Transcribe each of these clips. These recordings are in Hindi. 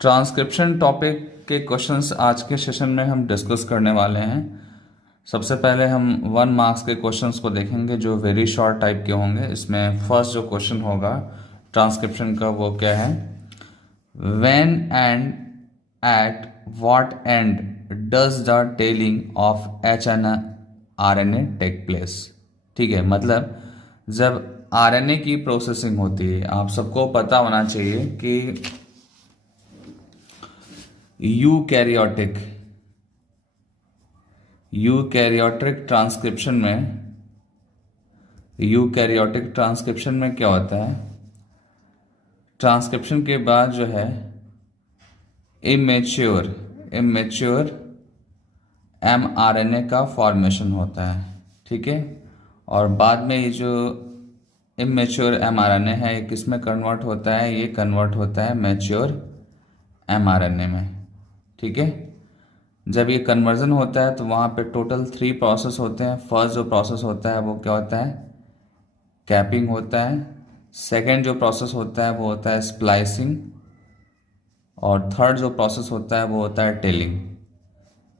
ट्रांसक्रिप्शन टॉपिक के क्वेश्चंस आज के सेशन में हम डिस्कस करने वाले हैं। सबसे पहले हम 1 मार्क्स के क्वेश्चंस को देखेंगे जो वेरी शॉर्ट टाइप के होंगे। इसमें फर्स्ट जो क्वेश्चन होगा ट्रांसक्रिप्शन का वो क्या है, when and at what end does the tailing of hnRNA take place. ठीक है, मतलब जब आरएनए की प्रोसेसिंग होती है, आप सबको पता होना चाहिए कि यूकैरियोटिक ट्रांसक्रिप्शन में क्या होता है, ट्रांसक्रिप्शन के बाद जो है इमेच्योर एमआरएनए का फॉर्मेशन होता है। ठीक है, और बाद में ये जो इमेच्योर एमआरएनए है ये किस में कन्वर्ट होता है, ये कन्वर्ट होता है मैच्योर एमआरएनए में। ठीक है, जब ये कन्वर्जन होता है तो वहाँ पे टोटल 3 प्रोसेस होते हैं। फर्स्ट जो प्रोसेस होता है वो क्या होता है, कैपिंग होता है। सेकेंड जो प्रोसेस होता है वो होता है स्प्लाइसिंग, और थर्ड जो प्रोसेस होता है वो होता है टेलिंग।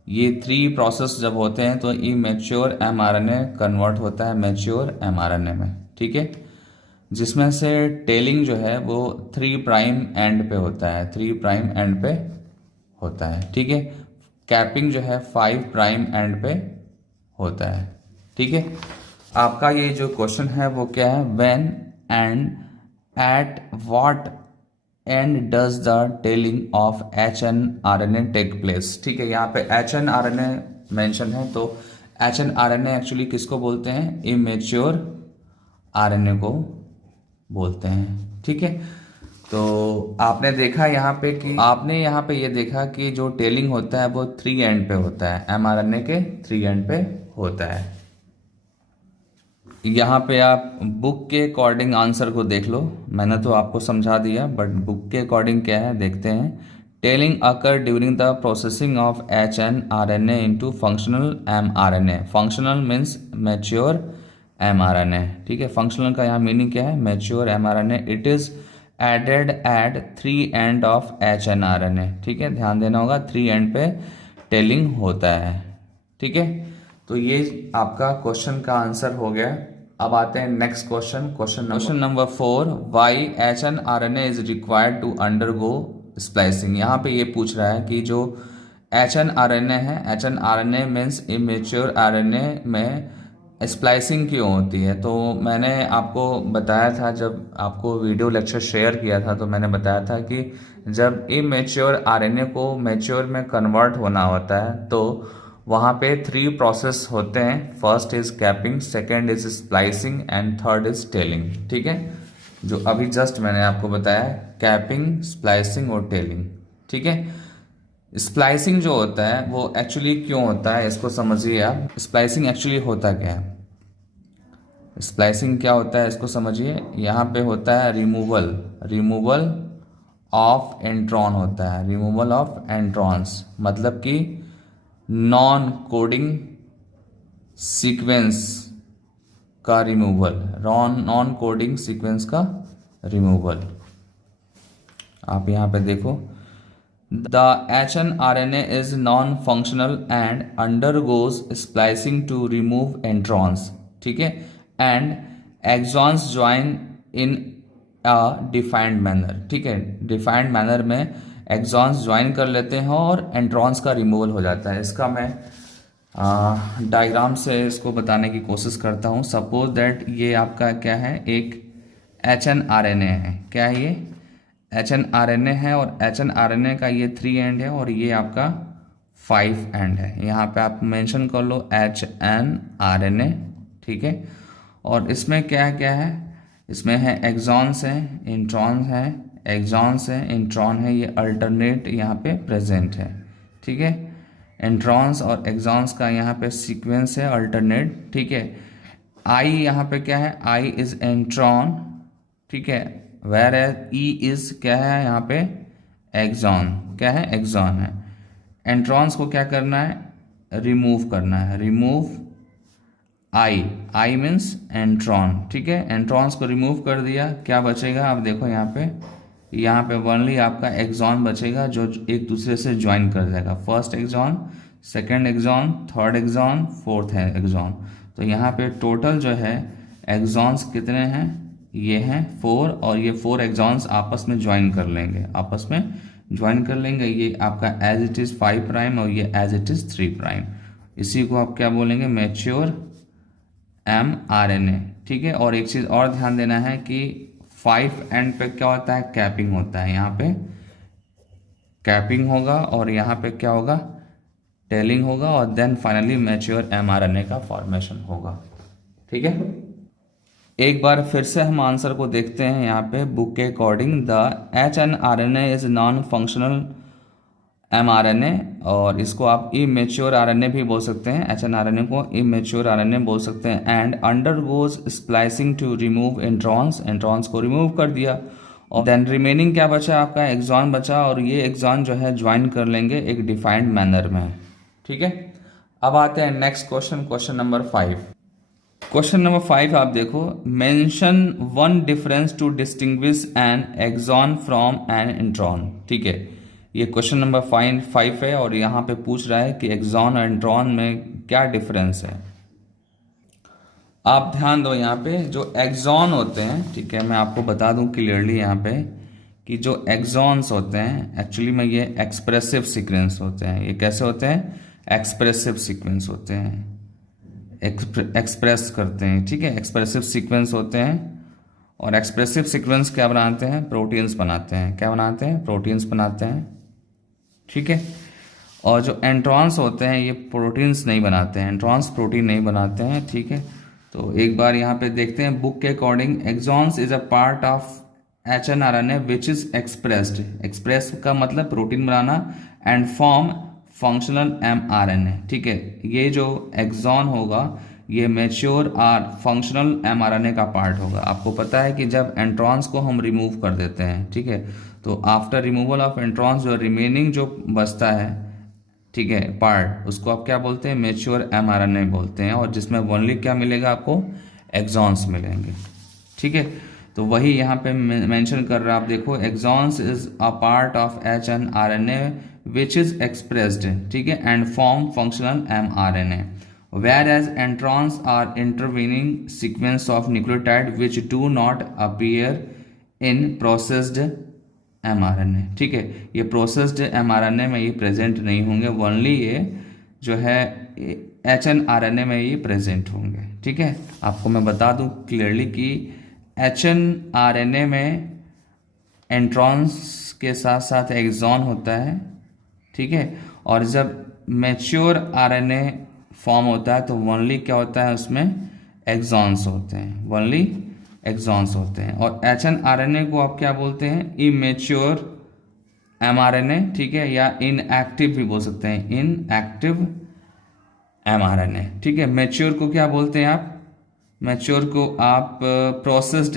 ये 3 प्रोसेस जब होते हैं तो इमेच्योर एमआरएनए कन्वर्ट होता है मैच्योर एमआरएनए में। ठीक है, जिसमें से टेलिंग जो है वो 3 प्राइम एंड पे होता है, 3 प्राइम एंड पे होता है। ठीक है, कैपिंग जो है 5 प्राइम एंड पे होता है। ठीक है, आपका ये जो क्वेश्चन है वो क्या है, when and at what end does the tailing of hnRNA take place. ठीक है, यहाँ पे एचएनआरएनए मेंशन है, तो एचएनआरएनए एक्चुअली किसको बोलते हैं, इमेच्योर आरएनए को बोलते हैं। ठीक है, तो आपने देखा यहाँ पे कि ये देखा कि जो टेलिंग होता है वो 3 एंड पे होता है, एमआरएनए के 3 एंड पे होता है। यहाँ पे आप बुक के अकॉर्डिंग आंसर को देख लो, मैंने तो आपको समझा दिया, बट बुक के अकॉर्डिंग क्या है देखते हैं। Tailing occur during the processing of hnRNA into functional mRNA. Functional means mature mRNA. ठीक है, फंक्शनल का यहाँ मीनिंग क्या है, mature mRNA. It is added at 3 end of hnRNA. ठीक है, ध्यान देना होगा 3 एंड पे टेलिंग होता है। ठीक है, तो ये आपका क्वेश्चन का आंसर हो गया। अब आते हैं next question number 4, why hnRNA is required to undergo splicing. यहाँ पे ये पूछ रहा है कि जो एचएनआरएनए है, एचएनआरएनए मीन्स इमेच्योर आरएनए में स्प्लाइसिंग क्यों होती है। तो मैंने आपको बताया था, जब आपको वीडियो लेक्चर शेयर किया था तो मैंने बताया था कि जब इमेच्योर आरएनए को मैच्योर में कन्वर्ट होना होता है तो वहाँ पे 3 प्रोसेस होते हैं। First is capping, second is splicing and third is telling. ठीक है, जो अभी जस्ट मैंने आपको बताया, कैपिंग, स्प्लाइसिंग और टेलिंग। ठीक है, स्प्लाइसिंग जो होता है वो एक्चुअली क्यों होता है इसको समझिए आप। स्प्लाइसिंग एक्चुअली होता क्या है, स्प्लाइसिंग क्या होता है इसको समझिए। यहाँ पे होता है रिमूवल ऑफ एंट्रॉन होता है, रिमूवल ऑफ एंट्रॉन्स, मतलब कि नॉन कोडिंग सीक्वेंस का रिमूवल, नॉन कोडिंग सीक्वेंस का रिमूवल। आप यहाँ पे देखो, the hnRNA is non functional and undergoes splicing to remove introns. ठीक है, and exons join in a defined manner. ठीक है, डिफाइंड मैनर में एक्सॉन्स ज्वाइन कर लेते हैं और एंट्रॉन्स का रिमूवल हो जाता है। इसका मैं डायग्राम से इसको बताने की कोशिश करता हूँ। सपोज दैट ये आपका क्या है, एक एचएनआरएनए है। क्या है ये, एचएनआरएनए है, और एचएनआरएनए का ये 3 एंड है और ये आपका 5 एंड है। यहाँ पे आप मेंशन कर लो एचएनआरएनए। ठीक है, और इसमें क्या क्या है, इसमें है एक्सॉन्स हैं, इंट्रॉन्स हैं, एक्सॉन्स है, इंट्रॉन है, ये अल्टरनेट यहाँ पे प्रेजेंट है। ठीक है, इंट्रॉन्स और एक्सॉन्स का यहाँ पे सीक्वेंस है अल्टरनेट। ठीक है, आई यहाँ पे क्या है, आई इज एंट्रॉन। ठीक है, वेयर एज ई इज क्या है यहाँ पे, एक्सॉन। क्या है, एक्सॉन है। एंट्रॉन्स को क्या करना है, रिमूव करना है, रिमूव आई मीन्स एंट्रॉन। ठीक है, एंट्रॉन्स को रिमूव कर दिया, क्या बचेगा आप देखो यहाँ पे, यहाँ पे ओनली आपका एक्सॉन बचेगा जो एक दूसरे से ज्वाइन कर जाएगा, first exon, second exon, third exon, fourth है एक्सॉन। तो यहाँ पे टोटल जो है एक्सॉन्स कितने हैं, ये हैं 4, और ये 4 एक्सॉन्स आपस में ज्वाइन कर लेंगे, आपस में ज्वाइन कर लेंगे। ये आपका एज इट इज़ 5 प्राइम और ये एज इट इज़ 3 प्राइम। इसी को आप क्या बोलेंगे, मैच्योर mRNA। ठीक है, और एक चीज़ और ध्यान देना है कि 5 एंड पे क्या होता है, कैपिंग होता है, यहाँ पे कैपिंग होगा और यहाँ पे क्या होगा, टेलिंग होगा, और देन फाइनली मैच्योर mRNA का फॉर्मेशन होगा। ठीक है, एक बार फिर से हम आंसर को देखते हैं। यहाँ पे बुक के according the hNRNA is non functional mRNA, और इसको आप इमेच्योर RNA भी बोल सकते हैं, hNRNA को इमेच्योर RNA बोल सकते हैं। And undergoes splicing to remove introns को रिमूव कर दिया, और देन रिमेनिंग क्या बचा, आपका एक्सॉन बचा, और ये एक्सॉन जो है ज्वाइन कर लेंगे एक डिफाइंड मैनर में। ठीक है, अब आते हैं next question, question number 5। Question number 5 आप देखो, mention one difference to distinguish an exon from an intron. ठीक है, ये क्वेश्चन नंबर 5 है, और यहाँ पे पूछ रहा है कि एक्सॉन और इंट्रॉन में क्या डिफरेंस है। आप ध्यान दो, यहाँ पे जो एक्सॉन होते हैं, ठीक है, मैं आपको बता दूं क्लियरली यहाँ पे कि जो एक्सॉन्स होते हैं एक्चुअली में ये एक्सप्रेसिव सीक्वेंस होते हैं। ये कैसे होते हैं, एक्सप्रेसिव सीक्वेंस होते हैं, एक्सप्रेस करते हैं। ठीक है, एक्सप्रेसिव सीक्वेंस होते हैं, और एक्सप्रेसिव सीक्वेंस क्या बनाते हैं, प्रोटीन्स बनाते हैं। क्या बनाते हैं, प्रोटीन्स बनाते हैं। ठीक है, और जो एंट्रॉन्स होते हैं ये प्रोटीन्स नहीं बनाते हैं, एंट्रॉन्स प्रोटीन नहीं बनाते हैं। ठीक है, तो एक बार यहाँ पे देखते हैं बुक के according, exons is a part of hNRNA which is expressed. Express का मतलब प्रोटीन बनाना, एंड फॉर्म फंक्शनल mRNA। ठीक है, ये जो एक्सॉन होगा ये मैच्योर और फंक्शनल mRNA का पार्ट होगा। आपको पता है कि जब एंट्रॉन्स को हम रिमूव कर देते हैं, ठीक है, तो आफ्टर रिमूवल ऑफ एंट्रॉन्स जो रिमेनिंग जो बचता है, ठीक है, पार्ट, उसको आप क्या बोलते हैं, मैच्योर mRNA बोलते हैं, और जिसमें ओनली क्या मिलेगा आपको, एक्सॉन्स मिलेंगे। ठीक है, तो वही यहाँ पे मेंशन कर रहा है, आप देखो, exons is a part of hNRNA which is expressed, ठीक है, and form functional mRNA, whereas introns are intervening sequence of nucleotide which do not appear in processed mRNA। ठीक है, ये प्रोसेस्ड mRNA में ये प्रेजेंट नहीं होंगे, ओनली ये जो है hNRNA में ये प्रेजेंट होंगे। ठीक है, आपको मैं बता दूं क्लियरली कि hNRNA में एंट्रॉन्स के साथ साथ एक्सॉन होता है। ठीक है, और जब मैच्योर RNA फॉर्म होता है तो ओनली क्या होता है, उसमें एक्सॉन्स होते हैं, ओनली एक्सॉन्स होते हैं। और hNRNA को आप क्या बोलते हैं, इमेच्योर mRNA। ठीक है, या इनएक्टिव भी बोल सकते हैं, इनएक्टिव mRNA। ठीक है, मैच्योर को क्या बोलते हैं आप, मैच्योर को आप प्रोसेस्ड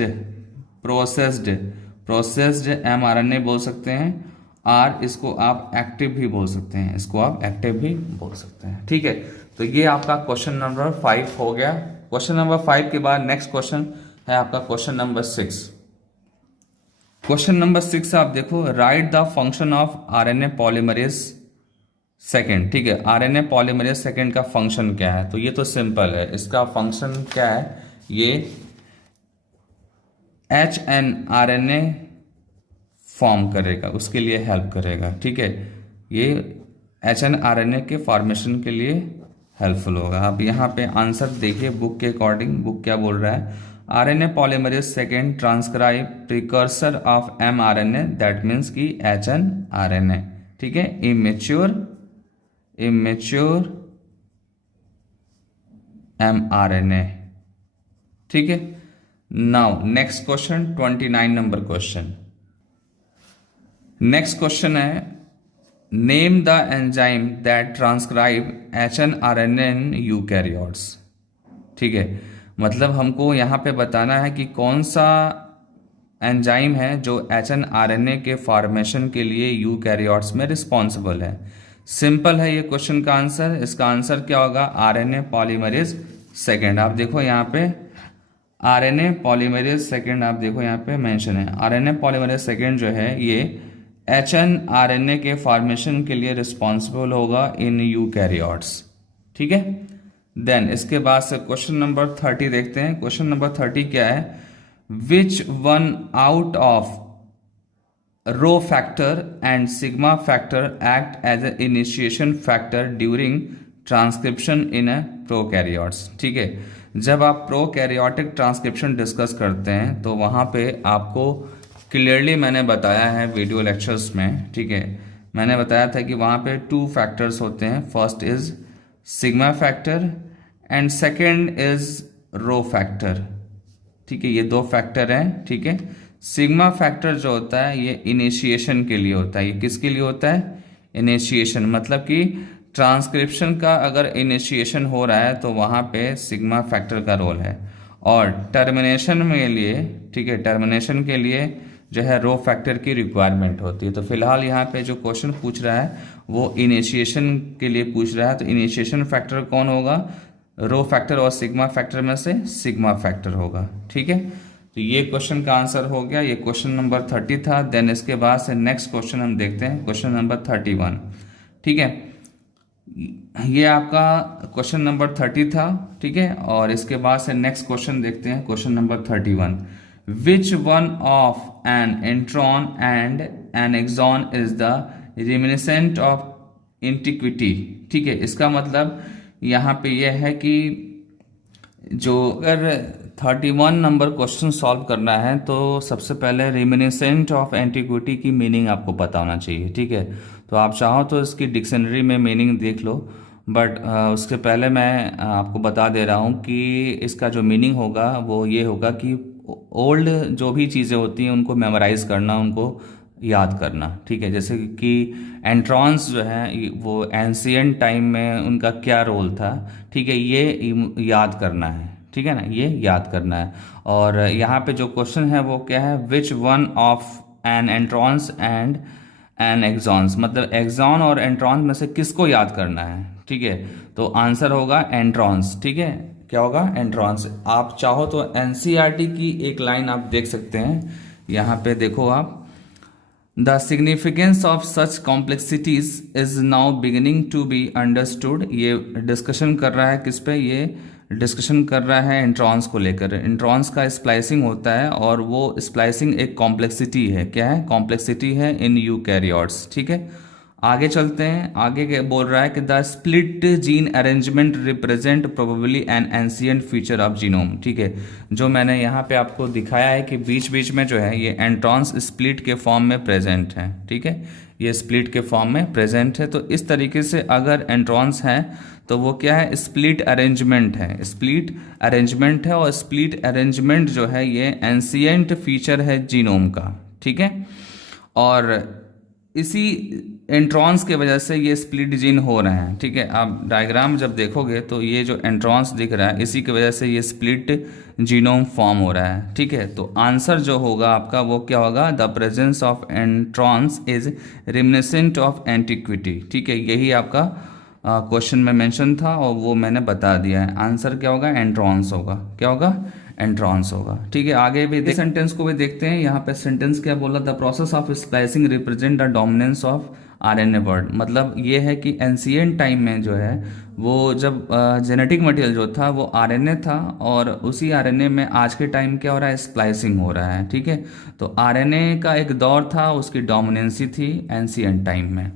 mRNA बोल सकते हैं, और इसको आप एक्टिव भी बोल सकते हैं, इसको आप एक्टिव भी बोल सकते हैं। ठीक है, तो ये आपका क्वेश्चन नंबर 5 हो गया। क्वेश्चन नंबर 5 के बाद नेक्स्ट क्वेश्चन है आपका क्वेश्चन नंबर 6। क्वेश्चन नंबर 6 आप देखो, right the function of RNA polymerase second. ठीक है, RNA पॉलीमरेज सेकेंड का फंक्शन क्या है, तो ये तो सिंपल है, इसका फंक्शन क्या है, ये hNRNA फॉर्म करेगा, उसके लिए हेल्प करेगा। ठीक है, ये hNRNA के फॉर्मेशन के लिए हेल्पफुल होगा। अब यहाँ पे आंसर देखिए बुक के अकॉर्डिंग, बुक क्या बोल रहा है, RNA polymerase second transcribe precursor of mRNA, that means की hNRNA। ठीक है, इमेच्योर mRNA। ठीक है, now next question 29 number question. Next question है, name the enzyme that transcribe hNRNA in eukaryotes. ठीक है, मतलब हमको यहाँ पे बताना है कि कौन सा एंजाइम है जो hNRNA के फॉर्मेशन के लिए यूकैरियोट्स में रिस्पॉन्सिबल है। सिंपल है ये क्वेश्चन का आंसर, इसका आंसर क्या होगा, RNA पॉलीमरेज सेकेंड। आप देखो यहाँ पे आरएनए पॉलीमरेज सेकेंड आप देखो यहाँ पे मेंशन है, आरएनए पॉलीमरेज सेकेंड जो है ये एचएनआरएनए के फॉर्मेशन के लिए रिस्पॉन्सिबल होगा इन यूकैरियोट्स। ठीक है, देन इसके बाद से क्वेश्चन नंबर 30 देखते हैं। क्वेश्चन नंबर 30 क्या है, which one out of rho factor and sigma factor act as a initiation factor during transcription in a prokaryotes. ठीक है, जब आप प्रोकैरियोटिक ट्रांसक्रिप्शन डिस्कस करते हैं तो वहाँ पे आपको क्लियरली मैंने बताया है वीडियो लेक्चर्स में। ठीक है, मैंने बताया था कि वहाँ पे 2 फैक्टर्स होते हैं, first is sigma factor and second is rho factor. ठीक है, ये 2 फैक्टर हैं। ठीक है, सिग्मा फैक्टर जो होता है ये इनिशिएशन के लिए होता है। ये किसके लिए होता है, इनिशिएशन, मतलब कि ट्रांसक्रिप्शन का अगर इनिशिएशन हो रहा है तो वहाँ पे सिग्मा फैक्टर का रोल है, और टर्मिनेशन के लिए, ठीक है, टर्मिनेशन के लिए जो है रो फैक्टर की रिक्वायरमेंट होती है। तो फिलहाल यहाँ पे जो क्वेश्चन पूछ रहा है वो इनिशिएशन के लिए पूछ रहा है, तो इनिशिएशन फैक्टर कौन होगा, रो फैक्टर और सिग्मा फैक्टर में से सिग्मा फैक्टर होगा। ठीक है, तो ये क्वेश्चन का आंसर हो गया, ये क्वेश्चन नंबर 30 था। देन इसके बाद से नेक्स्ट क्वेश्चन हम देखते हैं, क्वेश्चन नंबर 31। ठीक है, ये आपका क्वेश्चन नंबर 30 था। ठीक है, और इसके बाद से नेक्स्ट क्वेश्चन देखते हैं, question number 31। Which one of an intron and an exon is the reminiscent of antiquity. ठीक है, इसका मतलब यहाँ पे यह है कि जो अगर 31 नंबर क्वेश्चन सॉल्व करना है तो सबसे पहले रिमिनिसेंट ऑफ एंटिक्विटी की मीनिंग आपको पता होना चाहिए। ठीक है, तो आप चाहो तो इसकी डिक्शनरी में मीनिंग देख लो, बट उसके पहले मैं आपको बता दे रहा हूँ कि इसका जो मीनिंग होगा वो ये होगा कि ओल्ड जो भी चीज़ें होती हैं उनको मेमोराइज करना, उनको याद करना। ठीक है, जैसे कि एंट्रॉन्स जो है वो एंशिएंट टाइम में उनका क्या रोल था। ठीक है, ये याद करना है। ठीक है ना, ये याद करना है। और यहाँ पे जो क्वेश्चन है वो क्या है, which one of an introns and an exons, मतलब एक्सॉन और एंट्रॉन्स में से किसको याद करना है। ठीक है, तो आंसर होगा एंट्रॉन्स। ठीक है, क्या होगा, एंट्रॉन्स। आप चाहो तो एनसीईआरटी की एक लाइन आप देख सकते हैं, यहाँ पे देखो आप, the significance of such complexities is now beginning to be understood. ये डिस्कशन कर रहा है किस पे, ये डिस्कशन कर रहा है एंट्रॉन्स को लेकर। एंट्रॉन्स का स्प्लाइसिंग होता है और वो स्प्लाइसिंग एक कॉम्प्लेक्सिटी है। क्या है, कॉम्प्लेक्सिटी है इन यूकैरियोट्स। ठीक है, आगे चलते हैं। आगे बोल रहा है कि the split gene arrangement represent probably N ancient feature of genome. ठीक है, जो मैंने यहाँ पे आपको दिखाया है कि बीच बीच में जो है ये एंट्रॉन्स स्प्लिट के फॉर्म में प्रेजेंट है। ठीक है, ये स्प्लिट के फॉर्म में प्रेजेंट है। तो इस तरीके से अगर एंट्रॉन्स है तो वो क्या है, स्प्लिट अरेंजमेंट है, स्प्लिट अरेंजमेंट है। और स्प्लिट अरेंजमेंट जो है ये एंशिएंट फीचर है जीनोम का। ठीक है, और इसी एंट्रॉन्स के वजह से ये स्प्लिट जीन हो रहे हैं। ठीक है, आप डायग्राम जब देखोगे तो ये जो एंट्रॉन्स दिख रहा है इसी की वजह से ये स्प्लिट जीनोम फॉर्म हो रहा है। ठीक है, तो आंसर जो होगा आपका वो क्या होगा, the presence of introns is reminiscent of antiquity. ठीक है, यही आपका क्वेश्चन में मेंशन था और वो मैंने बता दिया है। आंसर क्या होगा, एंट्रॉन्स होगा। क्या होगा, एंट्रॉन्स होगा। ठीक है, आगे भी सेंटेंस को भी देखते हैं। यहाँ पे सेंटेंस क्या बोला, the process of splicing represent the dominance of RNA word. मतलब ये है कि एंशिएंट टाइम में जो है वो जब जेनेटिक मटेरियल जो था वो आरएनए था, और उसी आरएनए में आज के टाइम क्या हो रहा है, स्प्लाइसिंग हो रहा है। ठीक है, तो आरएनए का एक दौर था, उसकी डोमिनेंसी थी एंशिएंट टाइम में।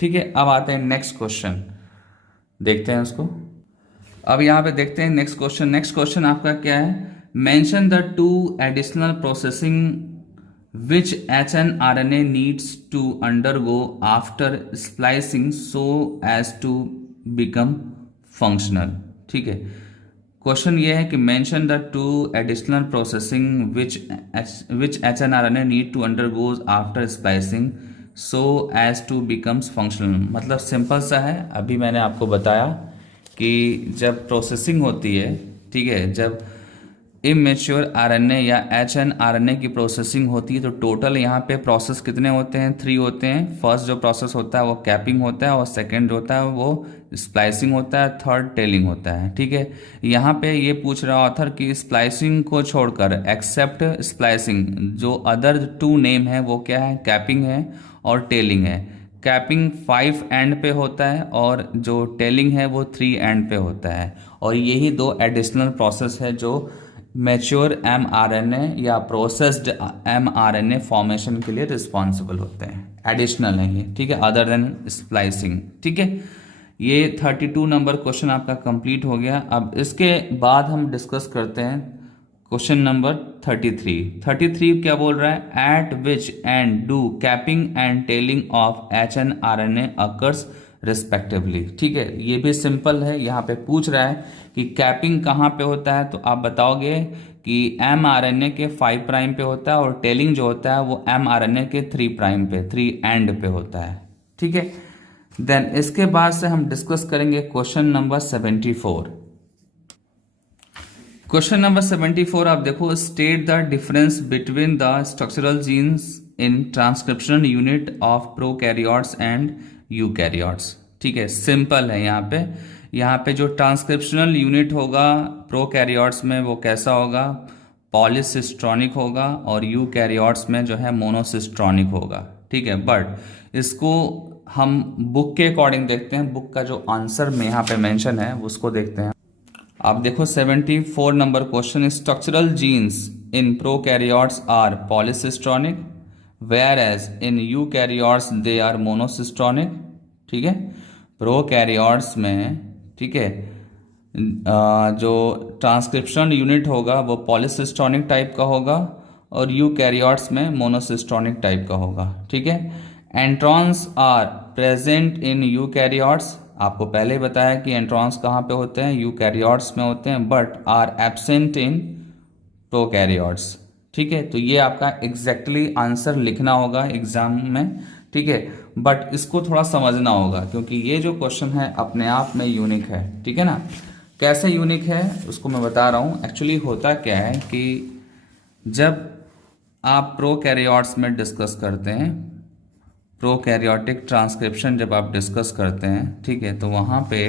ठीक है, अब आते हैं नेक्स्ट क्वेश्चन, देखते हैं उसको। अब यहाँ पे देखते हैं नेक्स्ट क्वेश्चन। नेक्स्ट क्वेश्चन आपका क्या है, mention the 2 additional processing which hnRNA needs to undergo after splicing so as to become functional। ठीक है, क्वेश्चन ये है कि mention the 2 additional processing which hnRNA need to undergo after splicing so as to becomes functional। मतलब सिंपल सा है, अभी मैंने आपको बताया कि जब प्रोसेसिंग होती है, ठीक है, जब इमेच्योर आरएनए या एचएनआरएनए की प्रोसेसिंग होती है, तो टोटल यहाँ पे प्रोसेस कितने होते हैं? 3 होते हैं। फर्स्ट जो प्रोसेस होता है वो कैपिंग होता है, और सेकंड जो होता है वो स्प्लाइसिंग होता है, थर्ड टेलिंग होता है। ठीक है, यहाँ पे ये पूछ रहा ऑथर कि स्प्लाइसिंग को छोड़कर एक्सेप्ट स्प्लाइसिंग जो अदर 2 नेम है वो क्या है? कैपिंग है और टेलिंग है। कैपिंग 5 एंड पे होता है और जो टेलिंग है वो 3 एंड पे होता है, और यही 2 एडिशनल प्रोसेस है जो मैच्योर एमआरएनए या प्रोसेस्ड एमआरएनए फॉर्मेशन के लिए रिस्पॉन्सिबल होते हैं। एडिशनल है ये, ठीक है, अदर देन स्प्लाइसिंग। ठीक है, ये 32 नंबर क्वेश्चन आपका कंप्लीट हो गया। अब इसके बाद हम डिस्कस करते हैं क्वेश्चन नंबर 33। 33 क्या बोल रहा है? Eight which and do capping and telling of hnRNA occurs respectively. ठीक है, ये भी सिंपल है। यहाँ पे पूछ रहा है कि कैपिंग कहाँ पे होता है, तो आप बताओगे कि एमआरएनए के 5 प्राइम पे होता है, और टेलिंग जो होता है वो एमआरएनए के 3 प्राइम पे, 3 एंड पे होता है। ठीक है, देन इसके बाद से हम डिस्कस करेंगे क्वेश्चन नंबर 74। क्वेश्चन नंबर 74 आप देखो, state the difference between the structural genes in transcription unit of prokaryotes and eukaryotes. ठीक है, सिंपल है। यहाँ पे जो ट्रांसक्रिप्शनल यूनिट होगा प्रोकैरियोट्स में वो कैसा होगा? पॉलीसिस्ट्रॉनिक होगा, और यूकैरियोट्स में जो है मोनोसिस्ट्रॉनिक होगा। ठीक है, बट इसको हम बुक के अकॉर्डिंग देखते हैं। बुक का जो आंसर में यहाँ पे मेंशन है उसको देखते हैं। आप देखो 74 number question, structural genes in prokaryotes are polycistronic whereas in eukaryotes they are monocistronic. ठीक है, प्रोकैरियोट्स में, ठीक है, जो ट्रांसक्रिप्शन यूनिट होगा वो पॉलीसिस्ट्रॉनिक टाइप का होगा, और यूकैरियोट्स में मोनोसिस्ट्रॉनिक टाइप का होगा। ठीक है, एंट्रॉन्स आर प्रेजेंट इन यूकैरियोट्स। आपको पहले ही बताया कि एंट्रॉन्स कहाँ पे होते हैं? यूकैरियोट्स में होते हैं, but are absent in prokaryotes. ठीक है, तो ये आपका एग्जैक्टली आंसर लिखना होगा एग्जाम में। ठीक है, बट इसको थोड़ा समझना होगा क्योंकि ये जो क्वेश्चन है अपने आप में यूनिक है। ठीक है ना, कैसे यूनिक है उसको मैं बता रहा हूँ। एक्चुअली होता क्या है कि जब आप प्रोकैरियोट्स में डिस्कस करते हैं, प्रोकैरियोटिक ट्रांसक्रिप्शन जब आप डिस्कस करते हैं, ठीक है, तो वहाँ पे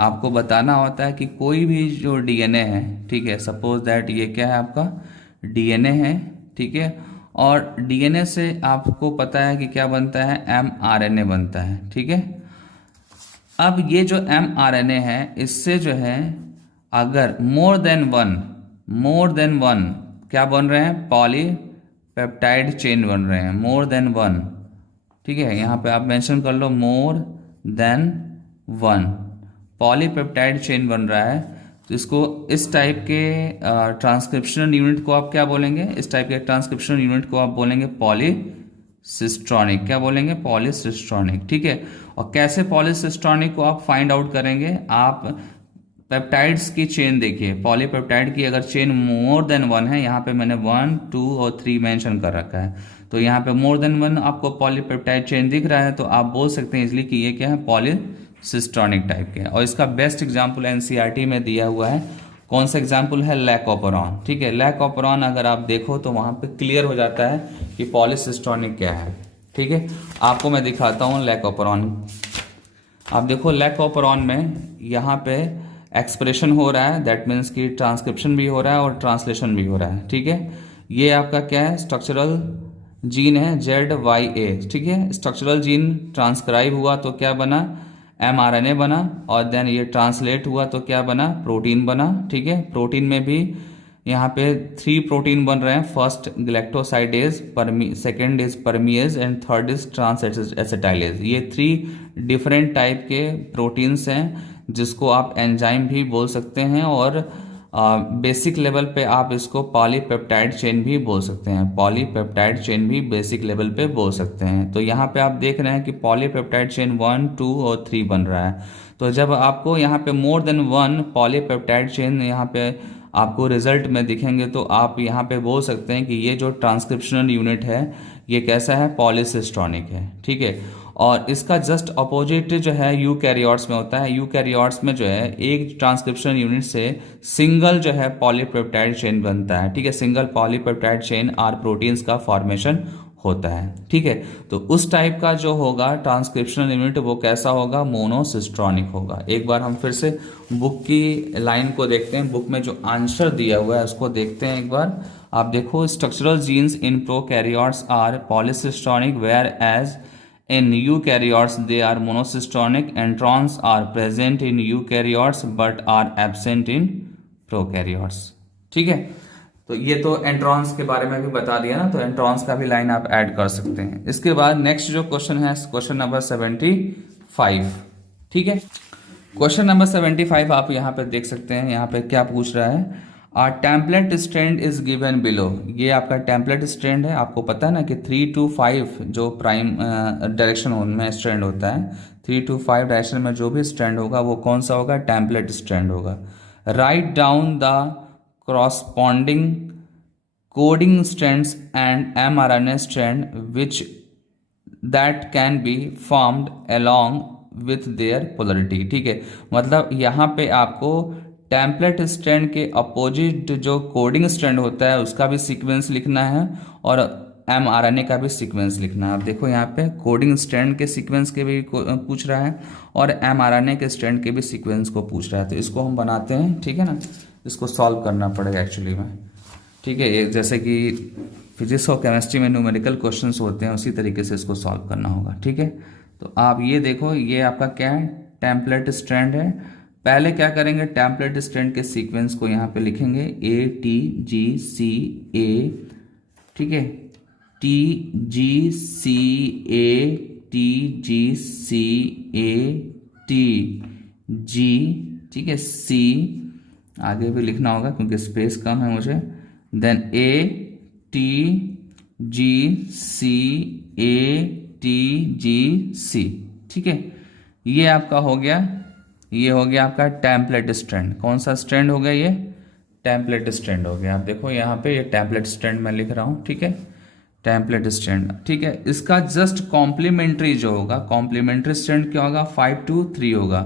आपको बताना होता है कि कोई भी जो डीएनए है, ठीक है, सपोज दैट ये क्या है? आपका डीएनए है। ठीक है, और डीएनए से आपको पता है कि क्या बनता है? एमआरएनए बनता है। ठीक है, अब ये जो एमआरएनए है इससे जो है अगर मोर देन वन क्या बन रहे हैं? पॉलीपेप्टाइड चेन बन रहे हैं, मोर देन वन। ठीक है, यहाँ पे आप मेंशन कर लो more than one polypeptide chain बन रहा है, तो इसको इस टाइप के ट्रांसक्रिप्शनल यूनिट को आप क्या बोलेंगे? इस टाइप के ट्रांसक्रिप्शनल यूनिट को आप बोलेंगे पॉलीसिस्ट्रॉनिक। क्या बोलेंगे? पॉलीसिस्ट्रॉनिक। ठीक है, और कैसे पॉलीसिस्ट्रॉनिक को आप फाइंड आउट करेंगे? आप पेप्टाइड्स की चेन देखिए, पॉलीपेप्टाइड की अगर चेन मोर देन वन है, यहाँ पे मैंने 1, 2 और 3 मेंशन कर रखा है, तो यहाँ पे मोर देन वन आपको पॉलीपेप्टाइड चेन दिख रहा है, तो आप बोल सकते हैं इसलिए कि ये क्या है? पॉलीसिस्ट्रॉनिक टाइप के। और इसका बेस्ट एग्जाम्पल एनसीईआरटी में दिया हुआ है। कौन सा एग्जाम्पल है? लैकोपेरॉन। ठीक है, लैकोपेरॉन अगर आप देखो तो वहाँ पे क्लियर हो जाता है कि पॉलीसिस्ट्रॉनिक क्या है। ठीक है, आपको मैं दिखाता हूँ लैकोपेरॉन। आप देखो लैकोपेरॉन में यहाँ पे एक्सप्रेशन हो रहा है, दैट मीन्स कि ट्रांसक्रिप्शन भी हो रहा है और ट्रांसलेशन भी हो रहा है। ठीक है, ये आपका क्या है? स्ट्रक्चरल जीन है ZYA। ठीक है, स्ट्रक्चरल जीन ट्रांसक्राइब हुआ तो क्या बना? mRNA बना, और देन ये ट्रांसलेट हुआ तो क्या बना? प्रोटीन बना। ठीक है, प्रोटीन में भी यहाँ पे 3 प्रोटीन बन रहे हैं। First galactosidase, second is permease and third is transacetylase. ये 3 डिफरेंट टाइप के प्रोटीन्स हैं जिसको आप एंजाइम भी बोल सकते हैं, और बेसिक लेवल पे आप इसको पॉलीपेप्टाइड चेन भी बोल सकते हैं। पॉलीपेप्टाइड चेन भी बेसिक लेवल पे बोल सकते हैं। तो यहाँ पे आप देख रहे हैं कि पॉलीपेप्टाइड चेन 1, 2 और 3 बन रहा है। तो जब आपको यहाँ पे मोर देन वन पॉलीपेप्टाइड चेन यहाँ पे आपको रिजल्ट में दिखेंगे तो आप यहाँ पे बोल सकते हैं कि ये जो ट्रांसक्रिप्शनल यूनिट है ये कैसा है, पॉलीसिस्टोनिक है, ठीक है। और इसका जस्ट अपोजिट जो है यूकैरियोट्स में होता है। यूकैरियोट्स में जो है एक ट्रांसक्रिप्शन यूनिट से सिंगल जो है पॉलीपेप्टाइड चेन बनता है, ठीक है। Single polypeptide chain or proteins का फॉर्मेशन होता है, ठीक है। तो उस टाइप का जो होगा ट्रांसक्रिप्शनल यूनिट वो कैसा होगा, मोनोसिस्ट्रॉनिक होगा। एक बार हम फिर से बुक की लाइन को देखते हैं, बुक में जो आंसर दिया हुआ है उसको देखते हैं एक बार। आप देखो, structural genes in prokaryotes are polycistronic whereas in eukaryotes they are monocystonic. Introns are present in eukaryotes but are absent in prokaryotes, ठीक है। तो ये तो एंट्रॉन्स के बारे में भी बता दिया ना, तो एंट्रॉन्स का भी लाइन आप ऐड कर सकते हैं। इसके बाद नेक्स्ट जो क्वेश्चन है, क्वेश्चन नंबर 75, ठीक है। क्वेश्चन नंबर 75 आप यहाँ पे देख सकते हैं। यहाँ पे क्या पूछ रहा है, a template strand is given below. ये आपका टेम्पलेट स्ट्रैंड है। आपको पता है ना कि 3 to 5 जो प्राइम डायरेक्शन में स्ट्रैंड होता है, 3 to 5 डायरेक्शन में जो भी स्ट्रैंड होगा वो कौन सा होगा, टेम्पलेट स्ट्रैंड होगा। Write down the corresponding coding strands and mRNA strand which that can be formed along with their polarity, ठीक है। मतलब यहाँ पे आपको टेम्पलेट स्ट्रैंड के अपोजिट जो कोडिंग स्ट्रैंड होता है उसका भी सीक्वेंस लिखना है और mRNA का भी सीक्वेंस लिखना है। आप देखो यहाँ पे कोडिंग स्ट्रैंड के सीक्वेंस के भी पूछ रहा है और mRNA के स्ट्रैंड के भी सीक्वेंस को पूछ रहा है। तो इसको हम बनाते हैं, ठीक है ना। इसको सॉल्व करना पड़ेगा एक्चुअली में, ठीक है। ये जैसे कि फिजिक्स और केमिस्ट्री में न्यूमेरिकल क्वेश्चंस होते हैं उसी तरीके से इसको सॉल्व करना होगा, ठीक है। तो आप ये देखो, ये आपका क्या है, टेम्पलेट स्ट्रैंड है। पहले क्या करेंगे, टेम्पलेट स्ट्रैंड के सीक्वेंस को यहाँ पे लिखेंगे ATGCA, ठीक है, TGCA TGCATG, ठीक है, C आगे भी लिखना होगा क्योंकि स्पेस कम है मुझे। देन ATGCATGC, ठीक है। ये आपका हो गया, ये हो गया आपका टेम्पलेट स्ट्रैंड। कौन सा स्ट्रैंड हो गया, ये टेम्पलेट स्ट्रैंड हो गया। आप देखो यहाँ पे ये टेम्पलेट स्ट्रैंड मैं लिख रहा हूँ, ठीक है, टेम्पलेट स्ट्रैंड, ठीक है। इसका जस्ट कॉम्प्लीमेंट्री जो होगा, कॉम्प्लीमेंट्री स्ट्रैंड क्या होगा, 5 to 3 होगा।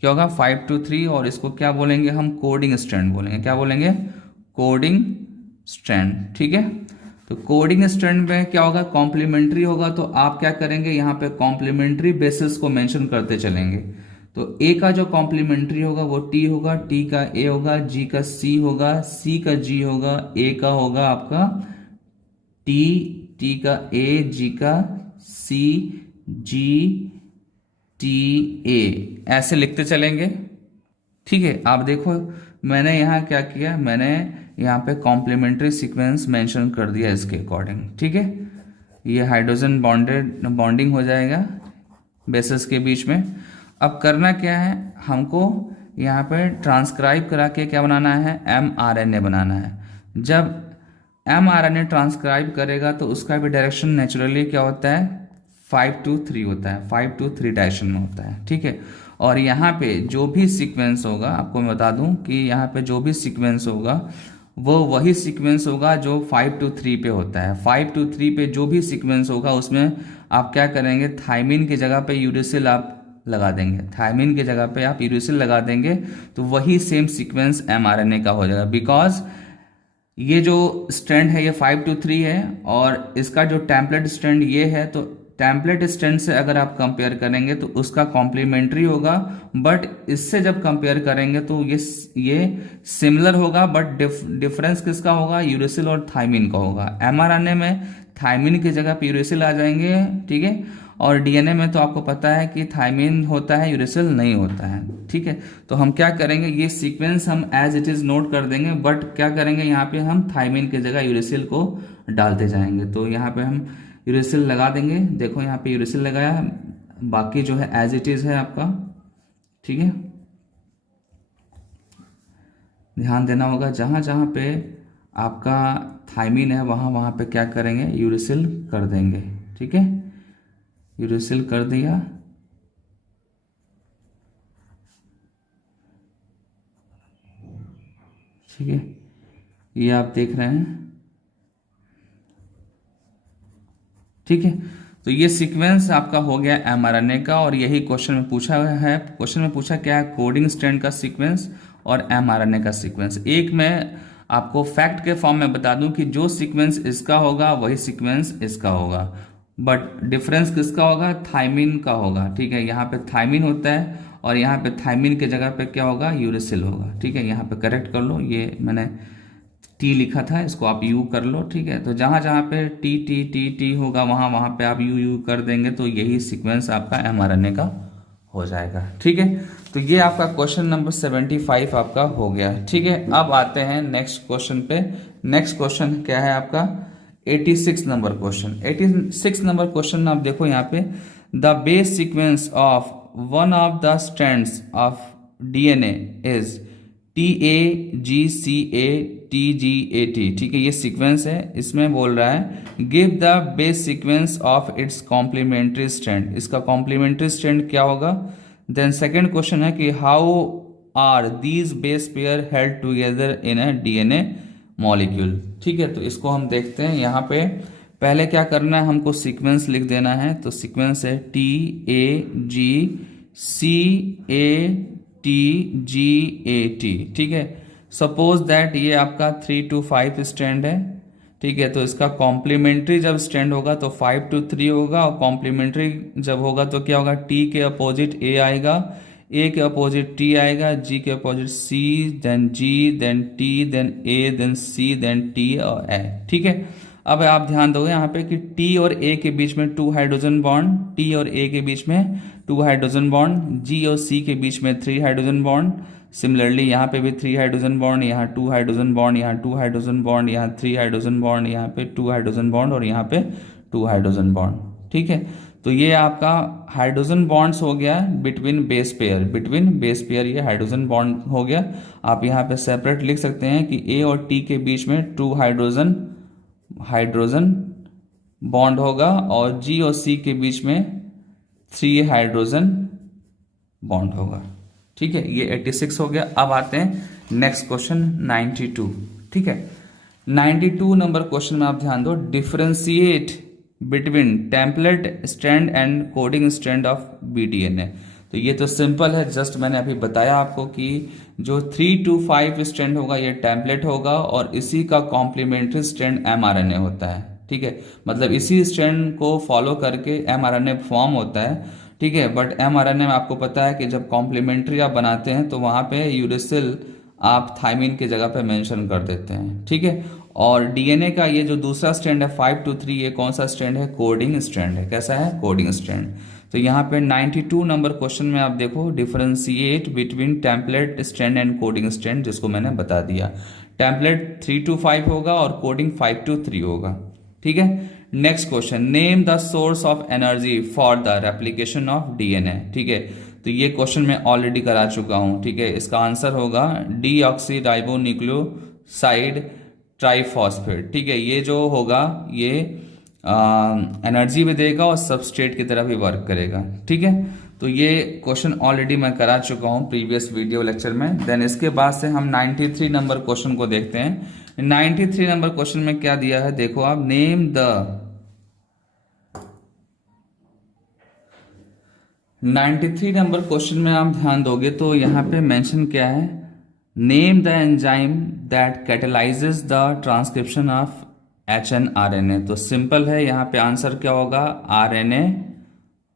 क्या होगा, 5 to 3, और इसको क्या बोलेंगे हम, कोडिंग स्ट्रैंड बोलेंगे। क्या बोलेंगे, कोडिंग स्ट्रैंड, ठीक है। तो कोडिंग स्ट्रैंड में क्या होगा, कॉम्प्लीमेंट्री होगा। तो आप क्या करेंगे, यहाँ पे कॉम्प्लीमेंट्री बेसिस को मेंशन करते चलेंगे। तो ए का जो कॉम्प्लीमेंट्री होगा वो टी होगा, टी का ए होगा, जी का सी होगा, सी का जी होगा, ए का होगा आपका टी, टी का ए, जी का सी, जी टी ए, ऐसे लिखते चलेंगे, ठीक है। आप देखो मैंने यहाँ क्या किया, मैंने यहाँ पे कॉम्प्लीमेंट्री सीक्वेंस मेंशन कर दिया इसके अकॉर्डिंग, ठीक है। ये हाइड्रोजन बॉन्डिंग हो जाएगा बेसिस के बीच में। अब करना क्या है, हमको यहाँ पे ट्रांसक्राइब करा के क्या बनाना है, mRNA बनाना है। जब mRNA ट्रांसक्राइब करेगा तो उसका भी डायरेक्शन नेचुरली क्या होता है, 5 to 3 होता है, 5 to 3 डायरेक्शन में होता है, ठीक है। और यहाँ पे जो भी सीक्वेंस होगा, आपको मैं बता दूं कि यहाँ पे जो भी सीक्वेंस होगा वो वही सीक्वेंस होगा जो 5 to 3 पे होता है। 5 to 3 पे जो भी सीक्वेंस होगा उसमें आप क्या करेंगे, थाइमिन की जगह पे यूरेसिल आप लगा देंगे। थाइमिन की जगह पे आप यूरेसिल लगा देंगे तो वही सेम सीक्वेंस mRNA का हो जाएगा। बिकॉज ये जो स्ट्रैंड है ये 5 to 3 है और इसका जो टेम्पलेट स्ट्रैंड ये है, तो टेम्पलेट स्ट्रैंड से अगर आप कंपेयर करेंगे तो उसका कॉम्प्लीमेंट्री होगा, बट इससे जब कंपेयर करेंगे तो ये सिमिलर होगा, बट डिफरेंस किसका होगा, यूरेसिल और थाइमिन का होगा। mRNA में थाइमिन की जगह पे यूरेसिल आ जाएंगे, ठीक है। और डीएनए में तो आपको पता है कि थाइमिन होता है, यूरेसिल नहीं होता है, ठीक है। तो हम क्या करेंगे, ये सीक्वेंस हम एज इट इज नोट कर देंगे, बट क्या करेंगे, यहाँ पे हम थाइमिन की जगह यूरेसिल को डालते जाएंगे। तो यहाँ पे हम यूरेसिल लगा देंगे, देखो यहाँ पे यूरेसिल लगाया, बाकी जो है एज इट इज है आपका, ठीक है। ध्यान देना होगा, जहाँ जहाँ पे आपका थाइमिन है वहाँ वहाँ पे क्या करेंगे, यूरेसिल कर देंगे, ठीक है। यूरेसिल कर दिया, ठीक है। ये आप देख रहे हैं, ठीक है, तो ये सीक्वेंस आपका हो गया एमआरएनए का, और यही क्वेश्चन में पूछा है। क्वेश्चन में पूछा क्या है, कोडिंग स्ट्रैंड का सीक्वेंस और एमआरएनए का सीक्वेंस। एक मैं आपको फैक्ट के फॉर्म में बता दूं कि जो सीक्वेंस इसका होगा वही सीक्वेंस इसका होगा, बट डिफरेंस किसका होगा, थाइमिन का होगा। ठीक है, यहाँ पे थाइमिन होता है और यहाँ पे थाइमिन के जगह पे क्या होगा, यूरेसिल होगा। ठीक है, यहाँ पे करेक्ट कर लो, ये मैंने टी लिखा था, इसको आप यू कर लो। ठीक है, तो जहाँ जहाँ पे टी टी टी टी होगा वहाँ वहाँ पे आप यू यू कर देंगे, तो यही सीक्वेंस आपका एमआरएनए का हो जाएगा। ठीक है, तो ये आपका क्वेश्चन नंबर 75 आपका हो गया। ठीक है, अब आते हैं नेक्स्ट क्वेश्चन पे। नेक्स्ट क्वेश्चन क्या है आपका, 86 नंबर क्वेश्चन। 86 नंबर क्वेश्चन में आप देखो यहाँ पे, the base sequence of one of the strands of DNA is TAGCA TGAT। ठीक है, ये सीक्वेंस है, इसमें बोल रहा है give the base sequence of its complementary strand. इसका कॉम्प्लीमेंट्री स्ट्रैंड क्या होगा। देन सेकेंड क्वेश्चन है कि how are these base pair held together in a DNA molecule. ठीक है, तो इसको हम देखते हैं। यहाँ पे पहले क्या करना है, हमको सीक्वेंस लिख देना है। तो सीक्वेंस है TAGCATGAT। ठीक है, सपोज दैट ये आपका 3 to 5 स्टैंड है। ठीक है, तो इसका कॉम्प्लीमेंट्री जब स्टैंड होगा तो 5 to 3 होगा, और कॉम्प्लीमेंट्री जब होगा तो क्या होगा, T के अपोजिट A आएगा, A के अपोजिट T आएगा, G के opposite C, then G, then T, then A, then C, then T और A। ठीक है, अब आप ध्यान दोगे यहाँ पे कि T और A के बीच में 2 हाइड्रोजन बॉन्ड, T और A के बीच में 2 हाइड्रोजन बॉन्ड, G और C के बीच में 3 हाइड्रोजन बॉन्ड। सिमिलरली यहाँ पे भी 3 हाइड्रोजन बॉन्ड, यहाँ 2 हाइड्रोजन बॉन्ड, यहाँ 2 हाइड्रोजन बॉन्ड, यहाँ 3 हाइड्रोजन बॉन्ड, यहाँ पे 2 हाइड्रोजन बॉन्ड और यहाँ पे 2 हाइड्रोजन बॉन्ड। ठीक है, तो ये आपका हाइड्रोजन बॉन्ड्स हो गया between base pair, between base pair ये हाइड्रोजन बॉन्ड हो गया। आप यहाँ पे सेपरेट लिख सकते हैं कि A और T के बीच में 2 हाइड्रोजन बॉन्ड होगा, और G और C के बीच में 3 हाइड्रोजन बॉन्ड होगा। ठीक है, ये 86 हो गया। अब आते हैं नेक्स्ट क्वेश्चन 92। ठीक है, 92 नंबर क्वेश्चन में आप ध्यान दो, differentiate between template strand and coding strand of BDNA. तो ये तो सिंपल है, जस्ट मैंने अभी बताया आपको कि जो 3 to 5 स्ट्रैंड होगा ये टेम्पलेट होगा, और इसी का कॉम्प्लीमेंट्री स्ट्रैंड एमआरएनए होता है। ठीक है, मतलब इसी स्ट्रैंड को फॉलो करके एमआरएनए फॉर्म होता है। ठीक है, बट एमआरएनए में आपको पता है कि जब कॉम्प्लीमेंट्री आप बनाते हैं तो वहाँ पे यूरेसिल आप थाइमिन की जगह पे मेंशन कर देते हैं। ठीक है, और डीएनए का ये जो दूसरा स्ट्रैंड है 5 to 3, ये कौन सा स्ट्रैंड है, कोडिंग स्ट्रैंड है। कैसा है, कोडिंग स्ट्रैंड। तो यहाँ पे 92 नंबर क्वेश्चन में आप देखो, differentiate between template strand and coding strand, जिसको मैंने बता दिया। टेम्पलेट 3 to 5 होगा और कोडिंग 5 to 3 होगा। ठीक है, next question, name the source of energy for the replication of DNA. ठीक है, तो ये क्वेश्चन मैं ऑलरेडी करा चुका हूं। ठीक है, इसका आंसर होगा डीऑक्सीराइबोन्यूक्लियोसाइड ट्राइफॉस्फेट। ठीक है, ये जो होगा ये एनर्जी भी देगा और सबस्ट्रेट की तरह भी वर्क करेगा। ठीक है, तो ये क्वेश्चन ऑलरेडी मैं करा चुका हूं प्रीवियस वीडियो लेक्चर में। देन इसके बाद से हम 93 नंबर क्वेश्चन को देखते हैं। 93 नंबर क्वेश्चन में क्या दिया है, देखो आप, नेम द 93 नंबर क्वेश्चन में आप ध्यान दोगे तो यहाँ पे मेंशन क्या है, name the enzyme that catalyses the transcription of HNRNA। तो सिंपल है, यहाँ पे आंसर क्या होगा, RNA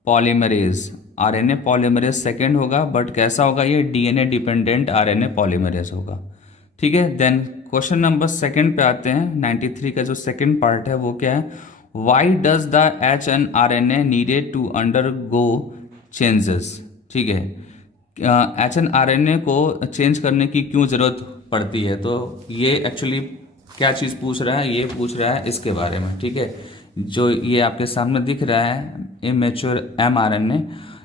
polymerase. RNA polymerase second होगा, बट कैसा होगा, ये DNA डिपेंडेंट RNA पॉलीमरेज होगा। ठीक है, देन क्वेश्चन नंबर सेकेंड पे आते हैं। 93 का जो सेकेंड पार्ट है वो क्या है, why does the HNRNA needed to undergo changes. ठीक है, HNRNA को चेंज करने की क्यों जरूरत पड़ती है, तो ये एक्चुअली क्या चीज़ पूछ रहा है, ये पूछ रहा है इसके बारे में। ठीक है, जो ये आपके सामने दिख रहा है इमेच्योर mRNA,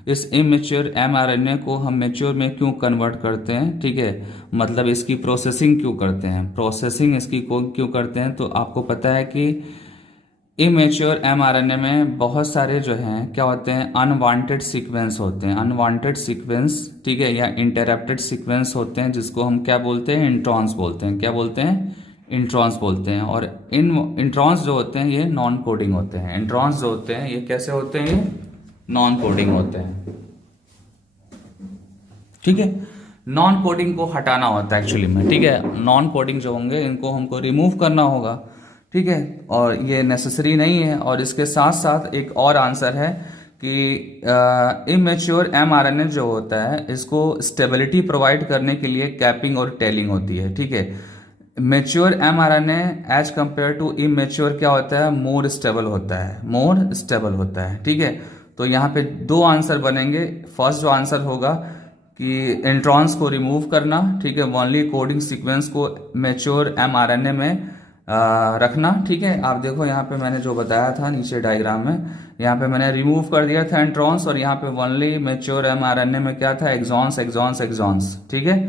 इस इमेच्योर mRNA को हम मैच्योर में क्यों कन्वर्ट करते हैं। ठीक है, मतलब इसकी प्रोसेसिंग क्यों करते हैं, प्रोसेसिंग इसकी को क्यों करते हैं। तो आपको पता है कि इमेच्योर mRNA में बहुत सारे जो हैं क्या होते हैं, अनवांटेड सीक्वेंस होते हैं, अनवांटेड सीक्वेंस। ठीक है, या इंटरप्टेड सीक्वेंस होते हैं, जिसको हम क्या बोलते हैं, इंट्रॉन्स बोलते हैं। क्या बोलते हैं, इंट्रॉन्स बोलते हैं। और इन इंट्रॉन्स जो होते हैं ये नॉन कोडिंग होते हैं। इंट्रॉन्स जो होते हैं ये कैसे होते हैं, ये नॉन कोडिंग होते हैं, ठीक है। नॉन कोडिंग को हटाना होता है एक्चुअली में, ठीक है। नॉन कोडिंग जो होंगे इनको हमको रिमूव करना होगा, ठीक है, और ये नेसेसरी नहीं है। और इसके साथ साथ एक और आंसर है कि इमेच्योर mRNA जो होता है इसको स्टेबिलिटी प्रोवाइड करने के लिए कैपिंग और टेलिंग होती है, ठीक है। Mature mRNA as compare to immature क्या होता है, मोर स्टेबल होता है, मोर स्टेबल होता है, ठीक है। तो यहाँ पे दो आंसर बनेंगे। फर्स्ट जो आंसर होगा कि इंट्रॉन्स को रिमूव करना, ठीक है, ओनली कोडिंग सीक्वेंस को मेच्योर mRNA में रखना, ठीक है। आप देखो यहाँ पे मैंने जो बताया था नीचे डायग्राम में, यहाँ पे मैंने रिमूव कर दिया था इंट्रॉन्स, और यहाँ पे ओनली मेच्योर mRNA में क्या था, एक्सॉन्स एक्सॉन्स एक्सॉन्स, ठीक है।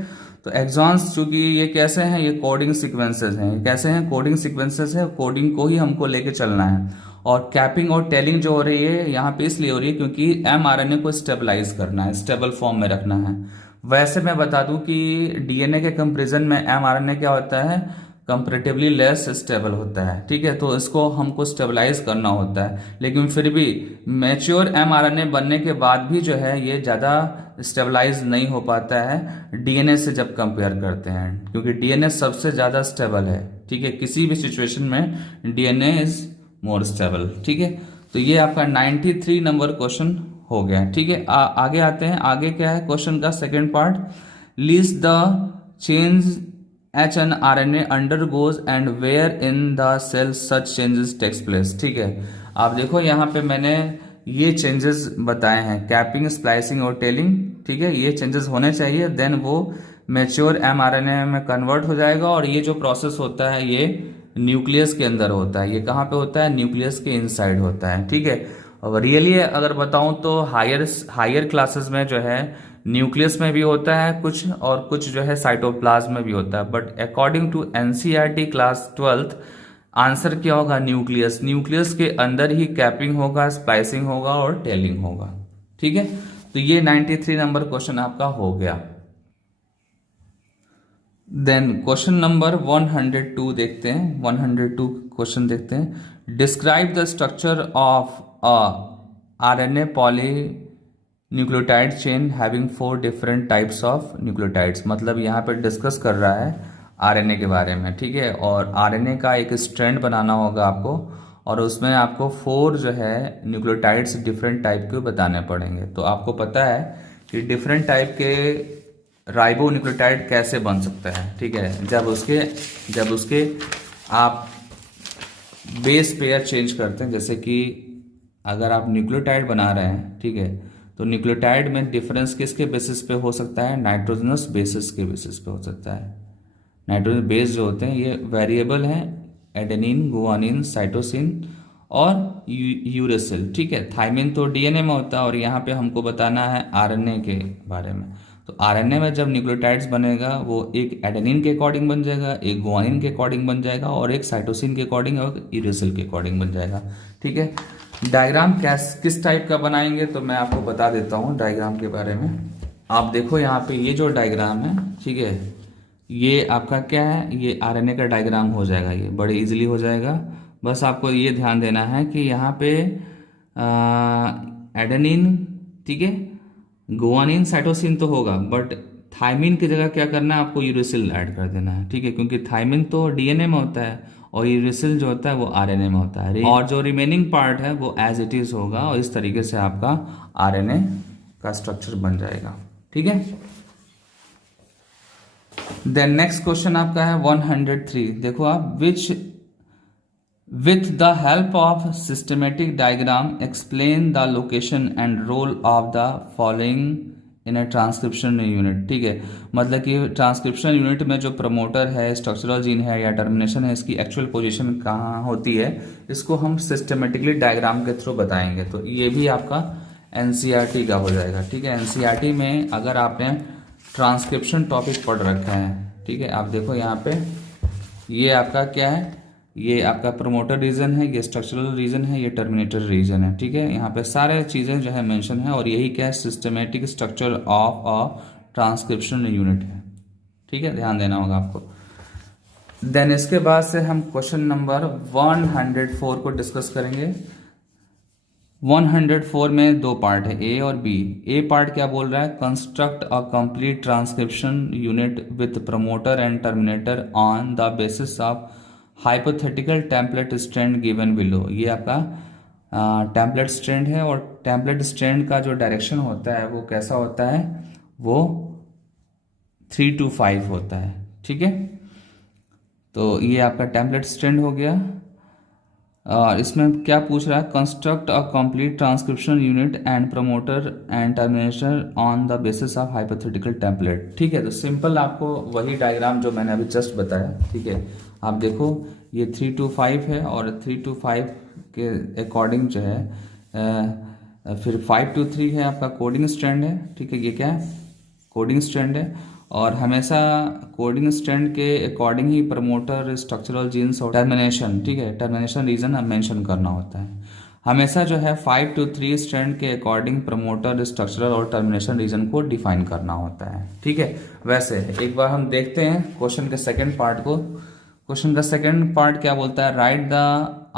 तो एक्सॉन्स चूंकि ये कैसे हैं, ये कोडिंग सीक्वेंसेस हैं। कैसे हैं, कोडिंग सीक्वेंसेस है, कोडिंग को ही हमको लेके चलना है। और कैपिंग और टेलिंग जो हो रही है यहाँ पे इसलिए हो रही है क्योंकि mRNA को स्टेबलाइज करना है, स्टेबल फॉर्म में रखना है। वैसे मैं बता दूं कि डीएनए के कंपेरिजन में mRNA क्या होता है, कंपेरेटिवली लेस स्टेबल होता है, ठीक है। तो इसको हमको स्टेबलाइज करना होता है, लेकिन फिर भी मैच्योर mRNA बनने के बाद भी जो है ये ज़्यादा स्टेबलाइज नहीं हो पाता है डीएनए से जब कंपेयर करते हैं, क्योंकि डीएनए सबसे ज़्यादा स्टेबल है, ठीक है। किसी भी सिचुएशन में डीएनए इज मोर स्टेबल, ठीक है। तो ये आपका 93 नंबर क्वेश्चन हो गया, ठीक है। आगे आते हैं। आगे क्या है क्वेश्चन का second part, list the change HNRNA undergoes and where in the cell such changes takes place, ठीक है। आप देखो यहाँ पे मैंने ये चेंजेस बताए हैं, कैपिंग, स्प्लाइसिंग और टेलिंग, ठीक है। ये चेंजेस होने चाहिए, देन वो मेच्योर mRNA में कन्वर्ट हो जाएगा। और ये जो प्रोसेस होता है ये न्यूक्लियस के अंदर होता है। ये कहाँ पे होता है, न्यूक्लियस के इनसाइड होता है, ठीक है। और रियली अगर बताऊं तो हायर क्लासेस में जो है न्यूक्लियस में भी होता है कुछ, और कुछ जो है साइटोप्लाज्म में भी होता है। But according to NCERT class 12th answer क्या होगा, न्यूक्लियस। न्यूक्लियस के अंदर ही कैपिंग होगा, स्प्लाइसिंग होगा और टेलिंग होगा, ठीक है। तो ये 93 नंबर क्वेश्चन आपका हो गया। देन क्वेश्चन नंबर 102 देखते हैं। 102 क्वेश्चन देखते हैं। Describe the structure of a RNA poly nucleotide chain having 4 different types of nucleotides. मतलब यहाँ पे डिस्कस कर रहा है आरएनए के बारे में, ठीक है। और आरएनए का एक स्ट्रैंड बनाना होगा आपको, और उसमें आपको 4 जो है न्यूक्लियोटाइड्स डिफरेंट टाइप के बताने पड़ेंगे। तो आपको पता है कि डिफरेंट टाइप के राइबो न्यूक्लियोटाइड कैसे बन सकता है, ठीक है। जब उसके आप बेस पेयर चेंज करते हैं, जैसे कि अगर आप न्यूक्लियोटाइड बना रहे हैं, ठीक है, तो न्यूक्लियोटाइड में डिफरेंस किसके बेसिस पे हो सकता है, नाइट्रोजनस बेसिस के बेसिस पे हो सकता है। नाइट्रोजन बेस जो होते हैं ये वेरिएबल हैं, एडेनिन, गुआनिन, साइटोसिन और यूरेसिल, ठीक है। थाइमिन तो डीएनए में होता है, और यहाँ पे हमको बताना है आरएनए के बारे में। तो आरएनए में जब न्यूक्लियोटाइड्स बनेगा वो एक एडेनिन के अकॉर्डिंग बन जाएगा, एक गुआनिन के अकॉर्डिंग बन जाएगा, और एक साइटोसिन के अकॉर्डिंग और यूरेसिल के अकॉर्डिंग बन जाएगा, ठीक है। डायग्राम किस टाइप का बनाएंगे तो मैं आपको बता देता हूँ डायग्राम के बारे में। आप देखो यहाँ पे ये जो डायग्राम है, ठीक है, ये आपका क्या है, ये आरएनए का डायग्राम हो जाएगा, ये बड़े इजीली हो जाएगा। बस आपको ये ध्यान देना है कि यहाँ पे एडेनिन, ठीक है, गुआनिन, साइटोसिन तो होगा, बट थाइमिन की जगह क्या करना है, आपको यूरेसिल ऐड कर देना है, ठीक है, क्योंकि थाइमिन तो डीएनए में होता है और यूरेसिल जो होता है वो आरएनए में होता है, और जो रिमेनिंग पार्ट है वो एज इट इज होगा, और इस तरीके से आपका आरएनए का स्ट्रक्चर बन जाएगा, ठीक है। देन नेक्स्ट क्वेश्चन आपका है 103। देखो आप, with the help of systematic diagram explain the location and role of the following in a transcription unit, ठीक है। मतलब कि ट्रांसक्रिप्शन यूनिट में जो प्रमोटर है, स्ट्रक्चरल जीन है या टर्मिनेशन है, इसकी एक्चुअल पोजीशन कहाँ होती है, इसको हम सिस्टमेटिकली डायग्राम के थ्रू बताएंगे। तो ये भी आपका एनसीईआरटी का हो जाएगा, ठीक है। एनसीईआरटी में अगर आपने ट्रांसक्रिप्शन टॉपिक पढ़ रखा है, ठीक है, आप देखो यहाँ पे ये आपका क्या है, ये आपका प्रोमोटर रीजन है, ये स्ट्रक्चरल रीजन है, ये टर्मिनेटर रीजन है, ठीक है। यहाँ पे सारे चीज़ें जो है मेंशन है, और यही क्या है, systematic structure of a transcription unit है, ठीक है, ध्यान देना होगा आपको। देन इसके बाद से हम क्वेश्चन नंबर 104 को डिस्कस करेंगे। 104 में दो पार्ट है, ए और बी। ए पार्ट क्या बोल रहा है, construct a complete transcription unit with promoter and terminator on the basis of hypothetical template strand given below. ये आपका टेम्पलेट स्ट्रैंड है, और टेम्पलेट स्ट्रैंड का जो डायरेक्शन होता है वो कैसा होता है, वो 3 to 5 होता है। ठीक है, तो ये आपका टेम्पलेट स्ट्रैंड हो गया। और इसमें क्या पूछ रहा है, construct a complete transcription unit and promoter and termination on the basis of hypothetical template. ठीक है, तो सिंपल आपको वही डायग्राम जो मैंने अभी जस्ट बताया। ठीक है, आप देखो ये 3 to 5 है, और 3 to 5 के अकॉर्डिंग जो है फिर 5 to 3 है आपका कोडिंग स्ट्रैंड है। ठीक है, ये क्या है, कोडिंग स्ट्रैंड है, और हमेशा कोडिंग स्ट्रैंड के अकॉर्डिंग ही प्रमोटर, स्ट्रक्चरल जीन्स और टर्मिनेशन, ठीक है, टर्मिनेशन रीजन मेंशन करना होता है। हमेशा जो है 5 to 3 स्ट्रैंड के अकॉर्डिंग प्रमोटर, स्ट्रक्चरल और टर्मिनेशन रीजन को डिफाइन करना होता है। ठीक है, वैसे एक बार हम देखते हैं क्वेश्चन के सेकेंड पार्ट को। क्वेश्चन का सेकेंड पार्ट क्या बोलता है, right the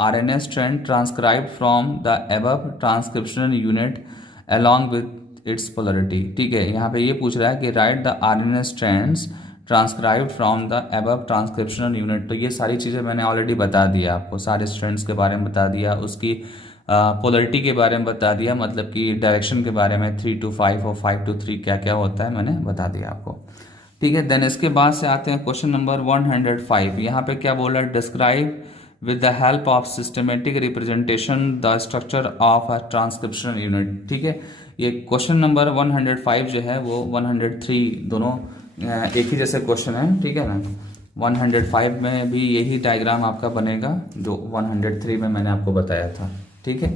RNA strand transcribed from the above transcription unit along with its polarity. ठीक है, यहाँ पे ये पूछ रहा है कि right the RNA strands transcribed from the above transcriptional unit. तो ये सारी चीज़ें मैंने ऑलरेडी बता दिया आपको, सारे स्ट्रैंड्स के बारे में बता दिया, उसकी पोलरिटी के बारे में बता दिया, मतलब कि डायरेक्शन के बारे में 3 to 5 और 5 to 3 क्या क्या होता है मैंने बता दिया आपको। ठीक है, देन इसके बाद से आते हैं क्वेश्चन नंबर 105। यहाँ पे क्या बोला, describe with the help of systematic representation the structure of a transcription unit। ठीक है, ये क्वेश्चन नंबर 105 जो है वो 103 दोनों एक ही जैसे क्वेश्चन है। ठीक है ना, 105 में भी यही डायग्राम आपका बनेगा जो 103 में मैंने आपको बताया था। ठीक है,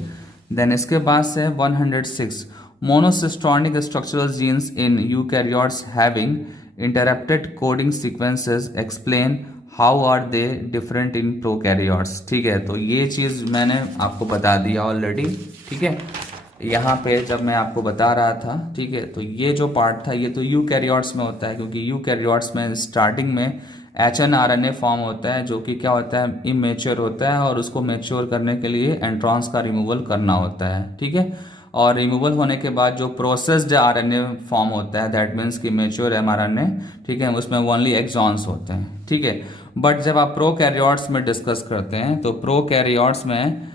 देन इसके बाद से 106, monocistronic structural genes in eukaryotes having interrupted coding sequences explain how are they different in prokaryotes. ठीक है, तो ये चीज़ मैंने आपको बता दिया ऑलरेडी। ठीक है, यहाँ पे जब मैं आपको बता रहा था, ठीक है, तो ये जो पार्ट था ये तो यूकैरियोट्स में होता है, क्योंकि यूकैरियोट्स में स्टार्टिंग में HNRNA फॉर्म होता है जो कि क्या होता है, इमेच्योर होता है, और उसको मेच्योर करने के लिए एंट्रॉन्स का रिमूवल करना होता है। ठीक है, और रिमूवल होने के बाद जो प्रोसेस्ड RNA फॉर्म होता है, दैट मीन्स कि मेच्योर mRNA, ठीक है, उसमें ओनली एक्सॉन्स होते हैं। ठीक है, बट जब आप प्रोकैरियोट्स में डिस्कस करते हैं तो प्रोकैरियोट्स में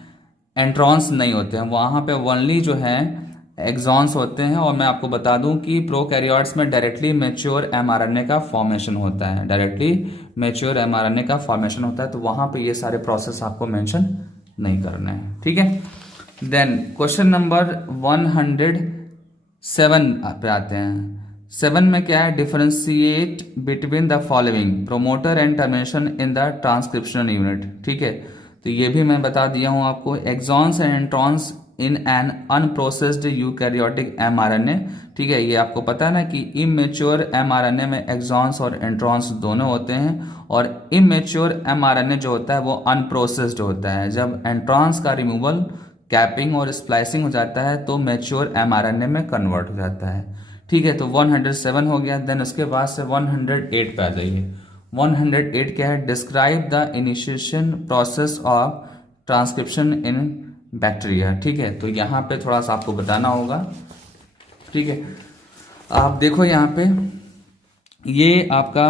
एंट्रॉन्स नहीं होते हैं, वहाँ पे ओनली जो है एक्सॉन्स होते हैं। और मैं आपको बता दूं कि प्रोकैरियोट्स में डायरेक्टली मेच्योर mRNA का फॉर्मेशन होता है, डायरेक्टली मेच्योर mRNA का फॉर्मेशन होता है, तो वहाँ पे ये सारे प्रोसेस आपको मेंशन नहीं करने हैं। ठीक है, देन क्वेश्चन नंबर 107 पे आते हैं। 7 में क्या है, differentiate between the following promoter and termination in the transcription unit. ठीक है, तो ये भी मैं बता दिया हूँ आपको, exons and introns in an unprocessed eukaryotic mRNA। ठीक है, ये आपको पता है ना कि इमेच्योर mRNA में एक्सॉन्स और एंट्रॉन्स दोनों होते हैं, और इमेच्योर mRNA जो होता है वो अनप्रोसेस्ड होता है। जब एंट्रॉन्स का रिमूवल, कैपिंग और स्प्लाइसिंग हो जाता है तो मैच्योर mRNA में कन्वर्ट हो जाता है। ठीक है, तो 107 हो गया। देन उसके बाद से 108 पे आ जाइए। 108 क्या है, describe the initiation process of transcription in bacteria. ठीक है, तो यहाँ पे थोड़ा सा आपको बताना होगा। ठीक है, आप देखो यहाँ पे ये आपका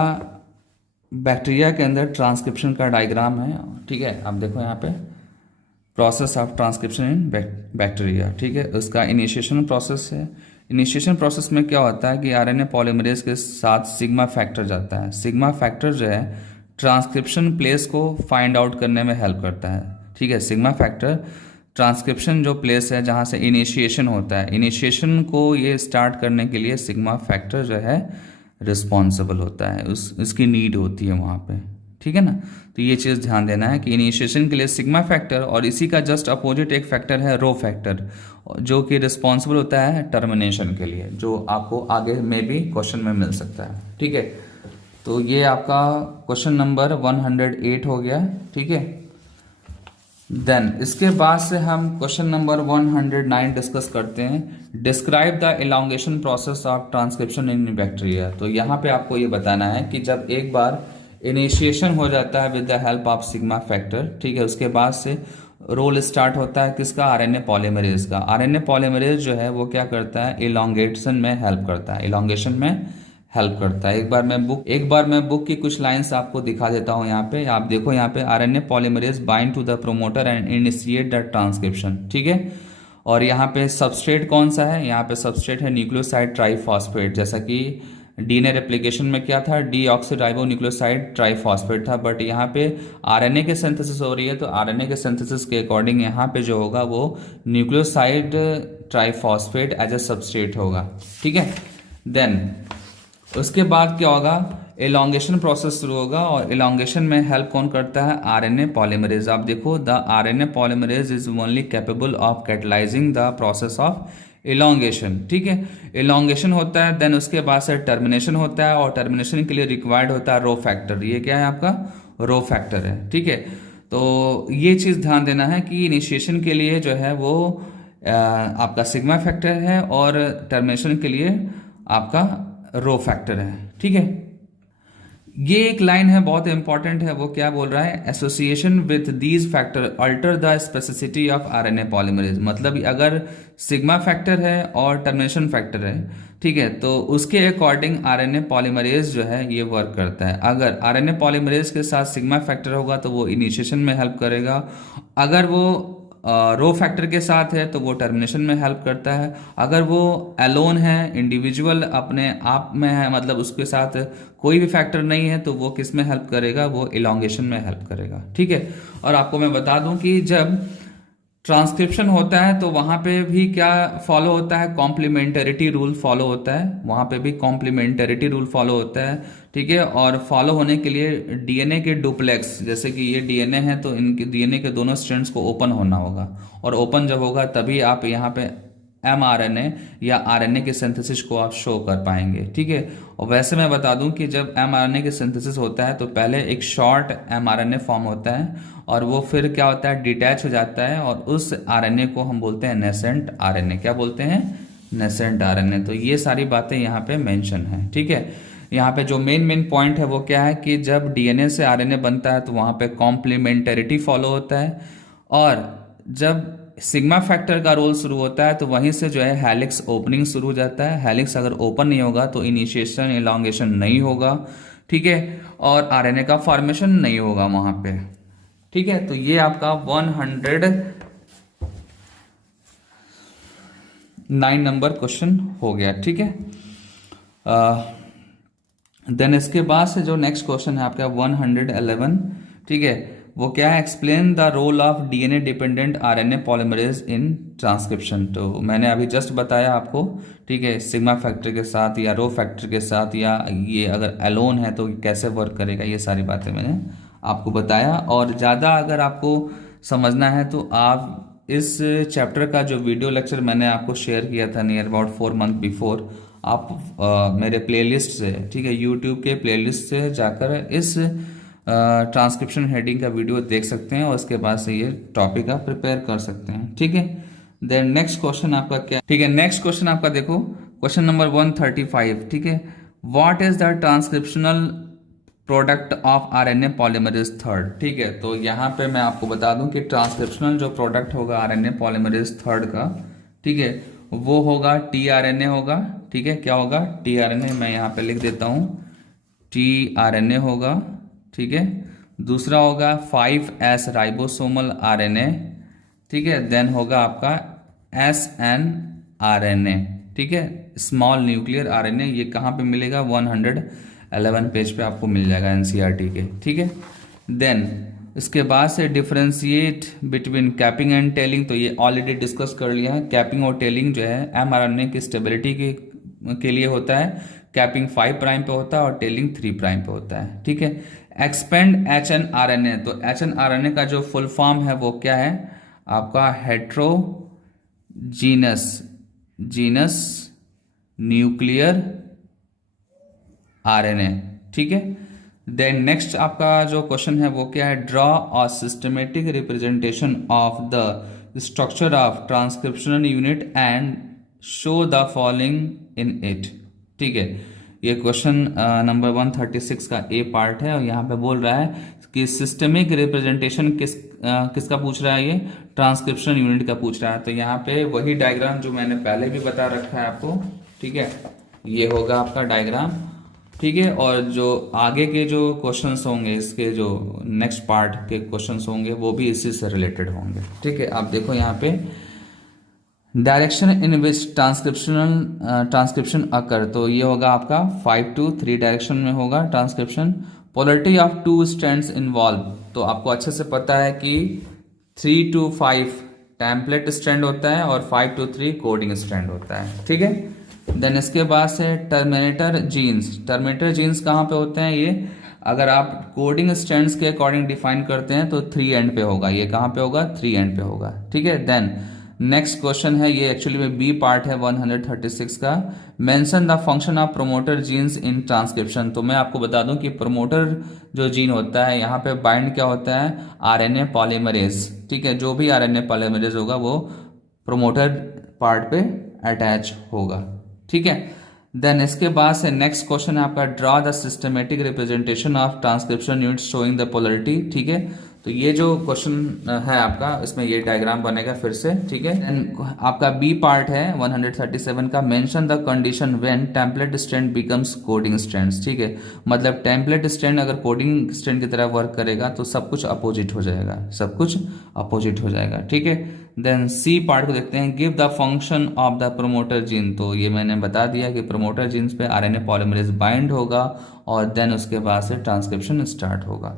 बैक्टीरिया के अंदर ट्रांसक्रिप्शन का डायग्राम है। ठीक है, आप देखो यहाँ पे process of transcription in bacteria. ठीक है, उसका इनिशिएशन प्रोसेस है। इनिशिएशन प्रोसेस में क्या होता है कि RNA पॉलीमरेज के साथ सिग्मा फैक्टर जाता है। सिग्मा फैक्टर जो है ट्रांसक्रिप्शन प्लेस को फाइंड आउट करने में हेल्प करता है। ठीक है, सिग्मा फैक्टर ट्रांसक्रिप्शन जो प्लेस है जहाँ से इनिशिएशन होता है, इनिशिएशन को ये स्टार्ट करने के लिए सिग्मा फैक्टर जो है रिस्पॉन्सिबल होता है, उसकी नीड होती है वहाँ पे। ठीक है ना, तो ये चीज़ ध्यान देना है कि इनिशिएशन के लिए सिग्मा फैक्टर, और इसी का जस्ट अपोजिट एक फैक्टर है रो फैक्टर, जो कि रिस्पॉन्सिबल होता है टर्मिनेशन के लिए, जो आपको आगे में भी क्वेश्चन में मिल सकता है। ठीक है, तो ये आपका क्वेश्चन नंबर 108 हो गया। ठीक है, देन इसके बाद से हम क्वेश्चन नंबर 109 डिस्कस करते हैं। Describe the elongation process of transcription in bacteria. तो यहाँ पे आपको ये बताना है कि जब एक बार इनिशिएशन हो जाता है with the help of sigma factor, ठीक है। उसके बाद से रोल स्टार्ट होता है किसका, आरएनए पॉलीमरेज का। आरएनए पॉलीमरेज जो है वो क्या करता है, इलोंगेशन में हेल्प करता है, इलोंगेशन में हेल्प करता है। एक बार मैं बुक की कुछ लाइंस आपको दिखा देता हूं। यहाँ पे आप देखो, यहाँ पे RNA polymerase bind to the promoter and initiate the transcription, ठीक है। और यहाँ पे सबस्ट्रेट कौन सा है, यहाँ पे सबस्ट्रेट है न्यूक्लियोसाइड ट्राइफॉस्फेट। जैसा कि डीएनए रेप्लिकेशन में क्या था, डीऑक्सीराइबोन्यूक्लियोसाइड ट्राइफॉस्फेट था, बट यहाँ पे आरएनए के सिंथेसिस हो रही है, तो आरएनए के सिंथेसिस के अकॉर्डिंग यहाँ पे जो होगा वो nucleoside triphosphate as a substrate होगा, ठीक है। देन उसके बाद क्या होगा, एलोंगेशन प्रोसेस शुरू होगा, और एलोंगेशन में हेल्प कौन करता है, आरएनए पॉलीमरेज। आप देखो, the RNA polymerase is only capable of catalysing the process of elongation, ठीक है। एलोंगेशन होता है, देन उसके बाद से टर्मिनेशन होता है, और टर्मिनेशन के लिए रिक्वायर्ड होता है रो फैक्टर। ये क्या है आपका, रो फैक्टर है, ठीक है। तो ये चीज़ ध्यान देना है कि इनिशिएशन के लिए जो है वो आपका सिग्मा फैक्टर है, और टर्मिनेशन के लिए आपका रो फैक्टर है, ठीक है। ये एक लाइन है, बहुत इंपॉर्टेंट है। वो क्या बोल रहा है, association with these factor alter the specificity of RNA polymerase. मतलब अगर सिग्मा फैक्टर है और टर्मिनेशन फैक्टर है, ठीक है, तो उसके अकॉर्डिंग आरएनए पॉलीमरेज जो है ये वर्क करता है। अगर आरएनए पॉलीमरेज के साथ सिग्मा फैक्टर होगा तो वो इनिशिएशन में हेल्प करेगा, अगर वो रो फैक्टर के साथ है तो वो टर्मिनेशन में हेल्प करता है, अगर वो एलोन है, इंडिविजुअल अपने आप में है, मतलब उसके साथ कोई भी फैक्टर नहीं है, तो वो किस में हेल्प करेगा, वो इलोंगेशन में हेल्प करेगा, ठीक है। और आपको मैं बता दूं कि जब ट्रांसक्रिप्शन होता है तो वहां पे भी क्या फॉलो होता है, कॉम्प्लीमेंटरिटी रूल फॉलो होता है, वहां पे भी कॉम्प्लीमेंटरिटी रूल फॉलो होता है, ठीक है। और फॉलो होने के लिए डीएनए के डुप्लेक्स, जैसे कि ये डीएनए है तो इनके डीएनए के दोनों स्ट्रैंड्स को ओपन होना होगा, और ओपन जब होगा तभी आप यहाँ पे एमआरएनए या आरएनए के सिंथेसिस को आप शो कर पाएंगे, ठीक है। और वैसे मैं बता दूं कि जब एमआरएनए के सिंथेसिस होता है तो पहले एक शॉर्ट एमआरएनए फॉर्म होता है, और वो फिर क्या होता है, डिटैच हो जाता है, और उस आरएनए को हम बोलते हैं नेसेंट आरएनए। क्या बोलते हैं, नेसेंट आरएनए। तो ये सारी बातें यहाँ पे मेंशन है, ठीक है। यहाँ पे जो मेन पॉइंट है वो क्या है कि जब डीएनए से आरएनए बनता है तो वहाँ पे कॉम्प्लीमेंटरिटी फॉलो होता है, और जब सिग्मा फैक्टर का रोल शुरू होता है तो वहीं से जो है हेलिक्स ओपनिंग शुरू हो जाता है। हेलिक्स अगर ओपन नहीं होगा तो इनिशिएशन इलोंगेशन नहीं होगा, ठीक है, और आरएनए का फॉर्मेशन नहीं होगा वहां पे, ठीक है। तो ये आपका 109 नंबर क्वेश्चन हो गया, ठीक है। देन इसके बाद से जो नेक्स्ट क्वेश्चन है आपका 111, ठीक है, वो क्या है, explain the role of DNA dependent RNA polymerase in transcription. तो मैंने अभी जस्ट बताया आपको, ठीक है, सिग्मा फैक्टर के साथ या रो फैक्टर के साथ, या ये अगर एलोन है तो कैसे वर्क करेगा, ये सारी बातें मैंने आपको बताया। और ज़्यादा अगर आपको समझना है तो आप इस चैप्टर का जो वीडियो लेक्चर मैंने आपको शेयर किया था नियर अबाउट 4 मंथ बिफोर, आप मेरे प्लेलिस्ट से, ठीक है, यूट्यूब के प्लेलिस्ट से जाकर इस ट्रांसक्रिप्शन हेडिंग का वीडियो देख सकते हैं, और उसके बाद से ये टॉपिक आप प्रिपेयर कर सकते हैं, ठीक है। देन नेक्स्ट क्वेश्चन आपका क्या, ठीक है, नेक्स्ट क्वेश्चन आपका देखो, क्वेश्चन नंबर 135, ठीक है, what is the transcriptional product of RNA polymerase third, ठीक है। तो यहाँ पे मैं आपको बता दूं कि ट्रांसक्रिप्शनल जो प्रोडक्ट होगा आरएनए पॉलीमरेज थर्ड का, ठीक है, वो होगा टीआरएनए होगा, ठीक है। क्या होगा, टीआरएनए, मैं यहाँ पे लिख देता हूँ, टीआरएनए होगा, ठीक है। दूसरा होगा 5S राइबोसोमल आरएनए, ठीक है। देन होगा आपका SN आरएनए, ठीक है, स्मॉल न्यूक्लियर आरएनए। ये कहाँ पे मिलेगा, 111 पेज पे आपको मिल जाएगा एनसीईआरटी के, ठीक है। देन इसके बाद से differentiate between capping and telling, तो ये ऑलरेडी डिस्कस कर लिया है। कैपिंग और टेलिंग जो है एमआरएनए की स्टेबिलिटी के लिए होता है। कैपिंग 5 प्राइम पे होता है और टेलिंग 3 प्राइम पे होता है, ठीक है। एक्सपेंड HNRNA, तो HNRNA का जो फुल फॉर्म है वो क्या है आपका, जीनस न्यूक्लियर आरएनए, ठीक है। देन नेक्स्ट आपका जो क्वेश्चन है वो क्या है, draw a systematic representation of the structure of transcriptional unit and show the following in it, ठीक है। ये क्वेश्चन नंबर 136 का ए पार्ट है और यहाँ पे बोल रहा है कि सिस्टमिक रिप्रेजेंटेशन किसका पूछ रहा है, ये ट्रांसक्रिप्शन यूनिट का पूछ रहा है। तो यहाँ पे वही डायग्राम जो मैंने पहले भी बता रखा है आपको, ठीक है, ये होगा आपका डायग्राम, ठीक है। और जो आगे के जो क्वेश्चंस होंगे, इसके जो नेक्स्ट पार्ट के क्वेश्चंस होंगे वो भी इसी से रिलेटेड होंगे, ठीक है। आप देखो यहाँ पे डायरेक्शन इन विच ट्रांसक्रिप्शन अकर, तो ये होगा आपका 5 to 3 डायरेक्शन में होगा transcription. Polarity of 2 strands involve, तो आपको अच्छे से पता है कि 3 to 5 टेम्पलेट स्ट्रैंड होता है और 5 to 3 कोडिंग स्ट्रैंड होता है, ठीक है। देन इसके बाद से टर्मिनेटर जीन्स। टर्मिनेटर जीन्स कहाँ पे होते हैं, ये अगर आप कोडिंग स्ट्रैंड्स के अकॉर्डिंग डिफाइन करते हैं तो 3 एंड पे होगा, ये कहाँ पे होगा, 3 एंड पे होगा, ठीक है। देन नेक्स्ट क्वेश्चन है, ये एक्चुअली में बी पार्ट है 136 का। Mention the function of promoter genes in transcription, तो मैं आपको बता दूं कि प्रोमोटर जो जीन होता है यहाँ पे बाइंड क्या होता है, आरएनए पॉलीमरेज, ठीक है। जो भी आरएनए पॉलीमरेज होगा वो प्रोमोटर पार्ट पे अटैच होगा, ठीक है। देन इसके बाद से नेक्स्ट क्वेश्चन है आपका, draw the systematic representation of transcription unit showing the polarity, ठीक है। तो ये जो क्वेश्चन है आपका, इसमें ये डायग्राम बनेगा फिर से, ठीक है। देन आपका बी पार्ट है 137 का, mention the condition when template strand becomes coding strands, ठीक है। मतलब टेम्पलेट स्ट्रैंड अगर कोडिंग स्ट्रैंड की तरह वर्क करेगा तो सब कुछ अपोजिट हो जाएगा, सब कुछ अपोजिट हो जाएगा, ठीक है। देन सी पार्ट को देखते हैं, give the function of the promoter gene, तो ये मैंने बता दिया कि प्रोमोटर जीन्स पे आरएनए पॉलीमरेज बाइंड होगा और देन उसके बाद से ट्रांसक्रिप्शन स्टार्ट होगा,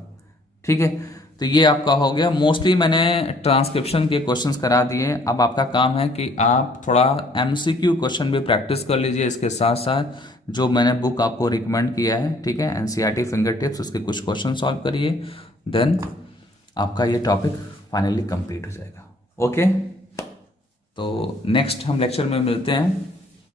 ठीक है। तो ये आपका हो गया। मोस्टली मैंने ट्रांसक्रिप्शन के क्वेश्चंस करा दिए। अब आपका काम है कि आप थोड़ा एमसीक्यू क्वेश्चन भी प्रैक्टिस कर लीजिए इसके साथ साथ, जो मैंने बुक आपको रिकमेंड किया है, ठीक है, एनसीईआरटी फिंगर टिप्स, उसके कुछ क्वेश्चन सॉल्व करिए, देन आपका ये टॉपिक फाइनली कंप्लीट हो जाएगा। ओके, तो नेक्स्ट हम लेक्चर में मिलते हैं।